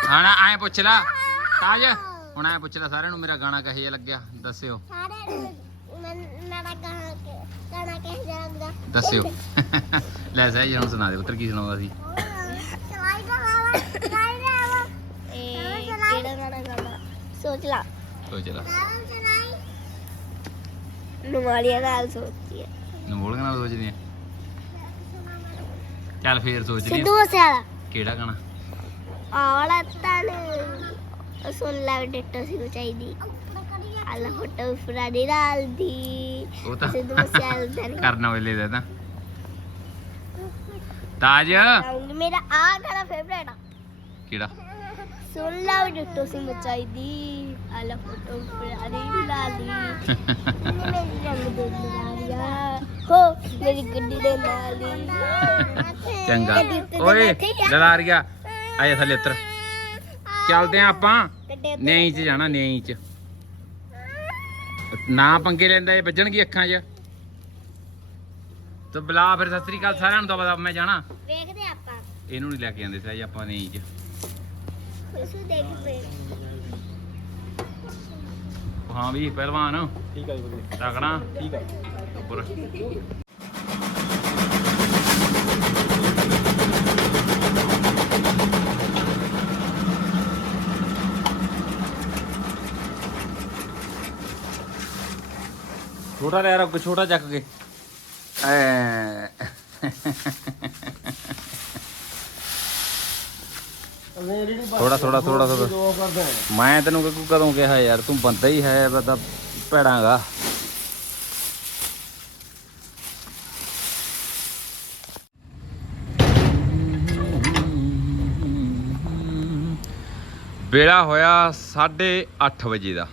ਹਾਂ ਐਂ ਪੁੱਛ ਲੈ। ਤਾਜ ਹੁਣ ਐਂ ਪੁੱਛ ਲੈ ਸਾਰਿਆਂ ਨੂੰ ਮੇਰਾ ਗਾਣਾ ਕਹੇ ਜਿਹਾ ਲੱਗਿਆ ਦੱਸਿਓ। ਸਾਰੇ ਮੈਂ ਮੇਰਾ ਕਹਾਂ ਕਿ ਗਾਣਾ ਕਹਿ ਜਾਂਦਾ ਦੱਸਿਓ। ਲੈ ਸਹਿਜ ਹੁਣ ਸੁਣਾ ਦੇ ਪੁੱਤਰ ਕੀ ਸੁਣਾਉਂਦਾ ਸੀ ਚਲਾਈ ਦਾ ਵਾਲਾ ਚਲਾਈ ਦਾ ਵਾਲਾ ਇਹ ਕਿਹੜਾ ਗਾਣਾ ਗਾਣਾ ਸੋਚ ਲਾ ਸੋਚ ਲਾ ਨਾਮ ਚਲਾਈ ਨੁਮਾਲੀਆ ਨਾਲ ਸੋਚੀ ਨਮੋਲ ਨਾਲ ਸੋਚਦੀ ਆ ਚੱਲ ਫੇਰ ਸੋਚਦੀ ਸਿੱਧੂ ਆ ਮੂਸੇਵਾਲਾ ਕਿਹੜਾ ਗਾਣਾ ਆਲਾ ਤਨ ਸੁਣ ਲੈ ਡਿੱਟੋ ਸੀ ਚਾਹੀਦੀ ਅੱਲਾ ਫੋਟੋ ਫਰਾਡੀ ਨਾਲ ਦੀ ਉਹ ਤਾਂ ਸਿੱਧੂ ਮੂਸੇਵਾਲਾ ਦਾ ਨੀ। ਕਰਨਾ ਵੇਲੇ ਦਾ ਤਾਂ ਤਾਜ ਲਾਉਂਗੀ ਮੇਰਾ ਆ ਗਾਣਾ ਫੇਵਰੇਟ ਆ ਕਿਹੜਾ ਸੁਣ ਲਾ ਡਿੱਟੋ ਸੀ ਮਚਾਈ ਦੀ। ਆਲਾ ਫੋਟੋ ਫਰਾਰੀ ਲਾਲੀ ਮੇਰੀ ਰੰਗ ਦੇ ਨਾਲੀਆ ਹੋ ਮੇਰੀ ਗੱਡੀ ਦੇ ਨਾਲੀ ਚੰਗਾ। ਗੱਡੀ ਉੱਤੇ ਤਾਂ ਓਏ ਬੈਠੇ ਹੀ ਆ। ਲਲਾਰੀਆ ਆਇਆ ਥੱਲੇ ਉੱਤਰ। ਚੱਲਦੇ ਆ ਆਪਾਂ। ਨਿਆਂ ਚ ਜਾਣਾ ਨਿਆਂ ਚ। ਨਾ ਪੰਗੇ ਲੈਂਦਾ ਇਹ ਵੱਜਣਗੀ ਅੱਖਾਂ 'ਚ। ਤੇ ਬੁਲਾ ਫਿਰ ਸਤਿ ਸ੍ਰੀ ਅਕਾਲ ਸਾਰਿਆਂ ਨੂੰ ਤਾਂ ਮੈਂ ਜਾਣਾ। ਵੇਖਦੇ ਆਪਾਂ। ਇਹਨੂੰ ਨਹੀਂ ਲੈ ਕੇ ਜਾਂਦੇ ਸਹਿਜ ਆਪਾਂ ਨਿਆਂ ਚ। ਹਾਂ ਵੀ ਪਹਿਲਵਾਨ ਠੀਕ ਆ ਜੀ ਵਧੀਆ ਤਕੜਾ ਠੀਕ ਆ ਉੱਪਰ ਛੋਟਾ ਲੈ ਰੱਖ ਛੋਟਾ ਚੱਕ ਕੇ ਐ ਥੋੜਾ ਥੋੜਾ ਥੋੜਾ ਥੋੜਾ ਮੈਂ ਤੈਨੂੰ ਕਿਉਂ ਕਦੋਂ ਕਿਹਾ ਯਾਰ, ਤੂੰ ਬੰਦਾ ਹੀ ਹੈ ਬਤਾ ਭੈੜਾਂਗਾ। ਵੇਲਾ ਹੋਇਆ 8:30 ਵਜੇ ਦਾ।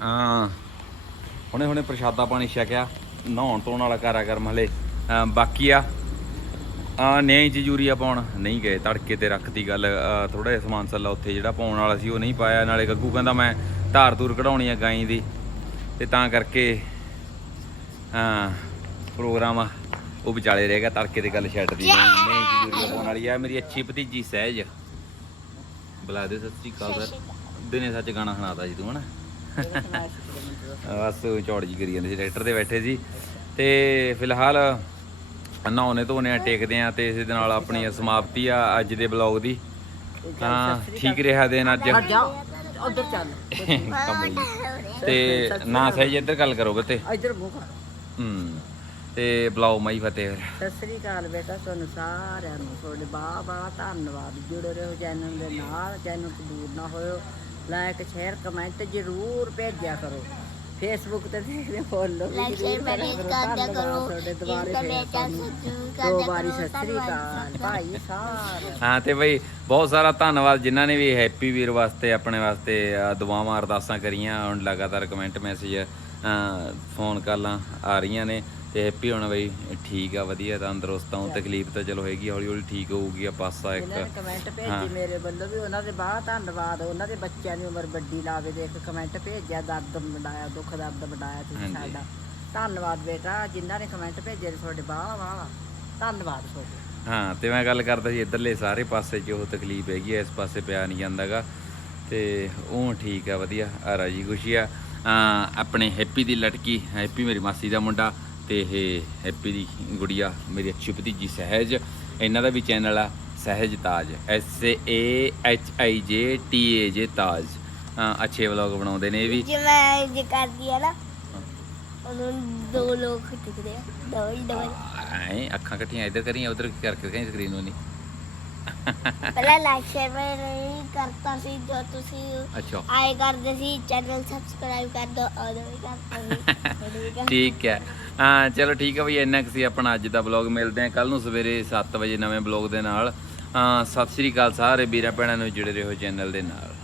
ਹਾਂ। ਹੁਣੇ ਹੁਣੇ ਪ੍ਰਸ਼ਾਦਾ ਪਾਣੀ ਛਕਿਆ ਨਹਾਉਣ ਧੋਣ ਵਾਲਾ ਕਾਰਾ ਕਰਮ ਹਲੇ ਬਾਕੀ ਆ। ਆ ਨਹੀਂ ਜੀ ਯੂਰੀਆ ਪਾਉਣ ਨਹੀਂ ਗਏ ਤੜਕੇ ਤੇ ਰੱਖਤੀ ਗੱਲ। ਥੋੜਾ ਜਿਹਾ ਸਮਾਨ ਸੱਲਾ ਉੱਥੇ ਜਿਹੜਾ ਪਾਉਣ ਵਾਲਾ ਸੀ ਉਹ ਨਹੀਂ ਪਾਇਆ। ਨਾਲੇ ਗੱਗੂ ਕਹਿੰਦਾ ਮੈਂ ਧਾਰ ਧੂਰ ਕਢਾਉਣੀ ਆ ਗਾਈ ਦੀ। ਤੇ ਤਾਂ ਕਰਕੇ ਹਾਂ ਪ੍ਰੋਗਰਾਮ ਆ ਉਹ ਵਿਚਾਲੇ ਰਹਿ ਗਿਆ ਤੜਕੇ ਤੇ ਗੱਲ ਛੱਡ ਦੀ ਨਹੀਂ ਜੀ ਯੂਰੀਆ ਪਾਉਣ ਵਾਲੀ ਆ। ਮੇਰੀ ਅੱਛੀ ਭਤੀਜੀ ਸਹਿਜ। ਬੁਲਾ ਦੇ ਸ਼੍ਰੀ ਅਕਾਲ ਸਰ। ਦਿਨੇ ਸੱਚ ਗਾਣਾ ਸੁਣਾਤਾ ਜੀ ਤੂੰ ਹਨਾ? ਬਸ ਚੌੜ ਜੀ ਕਰੀ ਜਾਂਦੇ ਸੀ ਟਰੈਕਟਰ ਤੇ ਬੈਠੇ ਸੀ। ਤੇ ਫਿਲਹਾਲ ਨਹਾਉਣੇ ਧੋਣੇ ਆ ਟੇਕਦੇ ਆ ਤੇ ਇਸੇ ਦੇ ਨਾਲ ਆਪਣੀ ਸਮਾਪਤੀ ਆ ਅੱਜ ਦੇ ਬਲੌਗ ਦੀ। ਤਾਂ ਠੀਕ ਰਿਹਾ ਦਿਨ ਅੱਜ। ਉਧਰ ਚੱਲ। ਤੇ ਨਾ ਸਹੀ ਇੱਧਰ ਗੱਲ ਕਰੋ ਬੱਤੇ। ਇਧਰ ਮੂੰਹ ਕਰ। ਹੂੰ ਤੇ ਬਲਾਓ ਮਾਈ ਫਤਿਹ। ਸਤਿ ਸ੍ਰੀ ਅਕਾਲ ਬੇਟਾ ਤੁਹਾਨੂੰ ਸਾਰਿਆਂ ਨੂੰ ਤੁਹਾਡੇ ਬਾ ਬਾ ਧੰਨਵਾਦ। ਜੁੜੇ ਰਹੋ ਚੈਨਲ ਦੇ ਨਾਲ ਚੈਨਲ ਤੋਂ ਦੂਰ ਨਾ ਹੋਇਓ। ਲਾਈਕ ਸ਼ੇਅਰ ਕਮੈਂਟ ਜ਼ਰੂਰ ਭੇਜਿਆ ਕਰੋ। ਫੇਸਬੁੱਕ ਤੇ ਦੇਖਦੇ ਫੋਲੋ ਵੀ ਲਾਈਕ ਸ਼ੇਅਰ ਮੈਸੇਜ ਕਰੋ। ਕਰਦਿਆ ਕਰੋ। ਤੁਹਾਡੇ ਫੇਰ ਇੰਟਰਨੈਟ ਦੋ ਵਾਰੀ ਕਰੋ ਸਤਿ ਸ੍ਰੀ ਅਕਾਲ ਭਾਈ ਸਾਰਿਆਂ ਹਾਂ ਤੇ ਬਈ ਬਹੁਤ ਸਾਰਾ ਧੰਨਵਾਦ ਜਿਨ੍ਹਾਂ ਨੇ ਵੀ ਹੈਪੀ ਵੀਰ ਵਾਸਤੇ ਆਪਣੇ ਵਾਸਤੇ ਦੁਆਵਾਂ ਅਰਦਾਸਾਂ ਕਰੀਆਂ। ਹੁਣ ਲਗਾਤਾਰ ਕਮੈਂਟ ਮੈਸੇਜ ਫੋਨ ਕਾਲਾਂ ਆ ਰਹੀਆਂ ਨੇ। ਤੇ ਹੈਪੀ ਹੁਣ ਬਈ ਠੀਕ ਆ ਵਧੀਆ ਤੰਦਰੁਸਤ ਆ ਤਕਲੀਫ ਤਾਂ ਚਲੋ ਹੈਗੀ ਹੌਲੀ ਹੌਲੀ ਠੀਕ ਹੋਊਗੀ ਆ ਪਾਸਾ ਇੱਕ। ਨੇ ਕਮੈਂਟ ਹਾਂ। ਭੇਜੀ ਮੇਰੇ ਵੱਲੋਂ ਵੀ ਉਹਨਾਂ ਦੇ ਬਹੁਤ ਧੰਨਵਾਦ ਉਹਨਾਂ ਦੇ ਬੱਚਿਆਂ ਦੀ ਉਮਰ ਵੱਡੀ ਲਾਵੇ ਦੇਖ ਕਮੈਂਟ ਭੇਜਿਆ ਦਰਦ ਵੰਡਾਇਆ ਦੁੱਖ ਦਰਦ ਵੰਡਾਇਆ ਤੁਸੀਂ ਹਾਂਜੀ। ਸਾਡਾ। ਧੰਨਵਾਦ ਬੇਟਾ ਜਿਨ੍ਹਾਂ ਨੇ ਕਮੈਂਟ ਭੇਜੇ ਨੇ ਤੁਹਾਡੇ ਬਾਹ ਵਾਹ ਧੰਨਵਾਦ ਤੁਹਾਡੇ। ਹਾਂ ਤੇ ਮੈਂ ਗੱਲ ਕਰਦਾ ਸੀ ਇਧਰਲੇ ਸਾਰੇ ਪਾਸੇ 'ਚ ਉਹ ਤਕਲੀਫ ਹੈਗੀ ਆ ਇਸ ਪਾਸੇ ਪਿਆ ਨਹੀਂ ਜਾਂਦਾਗਾ। ਤੇ ਉਹ ਠੀਕ ਆ ਵਧੀਆ ਆ ਰਾਜੀ ਖੁਸ਼ੀ ਆ। ਅਮ ਆਪਣੇ ਹੈਪੀ ਦੀ ਲੜਕੀ ਹੈਪੀ ਮੇਰੀ ਮਾਸੀ ਦਾ ਮੁੰਡਾ। ਤੇ ਇਹ ਹੈਪੀ ਦੀ ਗੁੜੀਆ ਮੇਰੀ ਅੱਛੀ ਭਤੀਜੀ ਸਹਿਜ ਇਹਨਾਂ ਦਾ ਵੀ ਚੈਨਲ ਆ ਸਹਿਜ ਤਾਜ ਐਸ ਏ ਐਚ ਆਈ ਜੇ ਟੀ ਏ ਜੇ ਤਾਜ। ਅੱਛੇ ਵਲੌਗ ਬਣਾਉਂਦੇ ਨੇ ਇਹ ਵੀ। ਜੇ ਮੈਂ ਜੇ ਕਰਦੀ ਆ ਨਾ ਉਹਨੂੰ ਦੋ ਲੋਕ ਦਿਖਦੇ ਆ ਡਬਲ ਡਬਲ ਐ ਅੱਖਾਂ ਇਕੱਠੀਆਂ ਇੱਧਰ ਕਰੀਆਂ ਉਧਰ ਕਰਕੇ ਕਹੀਂ ਸਕਰੀਨ ਨੂੰ ਨਹੀਂ ਪਹਿਲਾਂ ਲਾਈਕ ਸ਼ੇਅਰ ਨਹੀਂ ਕਰਤਾ ਸੀ ਜੋ ਤੁਸੀਂ ਅੱਛਾ। ਆਏ ਕਰਦੇ ਸੀ ਚੈਨਲ ਸਬਸਕ੍ਰਾਈਬ ਕਰ ਦੋ ਉਦੋਂ ਵੀ ਕਰਤਾ ਸੀ। ਠੀਕ ਹੈ। ਹਾਂ, ਚਲੋ ਠੀਕ ਆ ਬਈ, ਇੰਨਾ ਕੁ ਸੀ ਆਪਣਾ ਅੱਜ ਦਾ ਬਲੌਗ ਮਿਲਦੇ ਆ ਕੱਲ ਨੂੰ ਸਵੇਰੇ 7 ਵਜੇ ਨਵੇਂ ਬਲੌਗ ਦੇ ਨਾਲ। ਸਤਿ ਸ੍ਰੀ ਅਕਾਲ ਸਾਰੇ ਵੀਰਾਂ ਭੈਣਾਂ ਨੂੰ ਜੁੜੇ ਰਹੋ ਚੈਨਲ ਦੇ ਨਾਲ।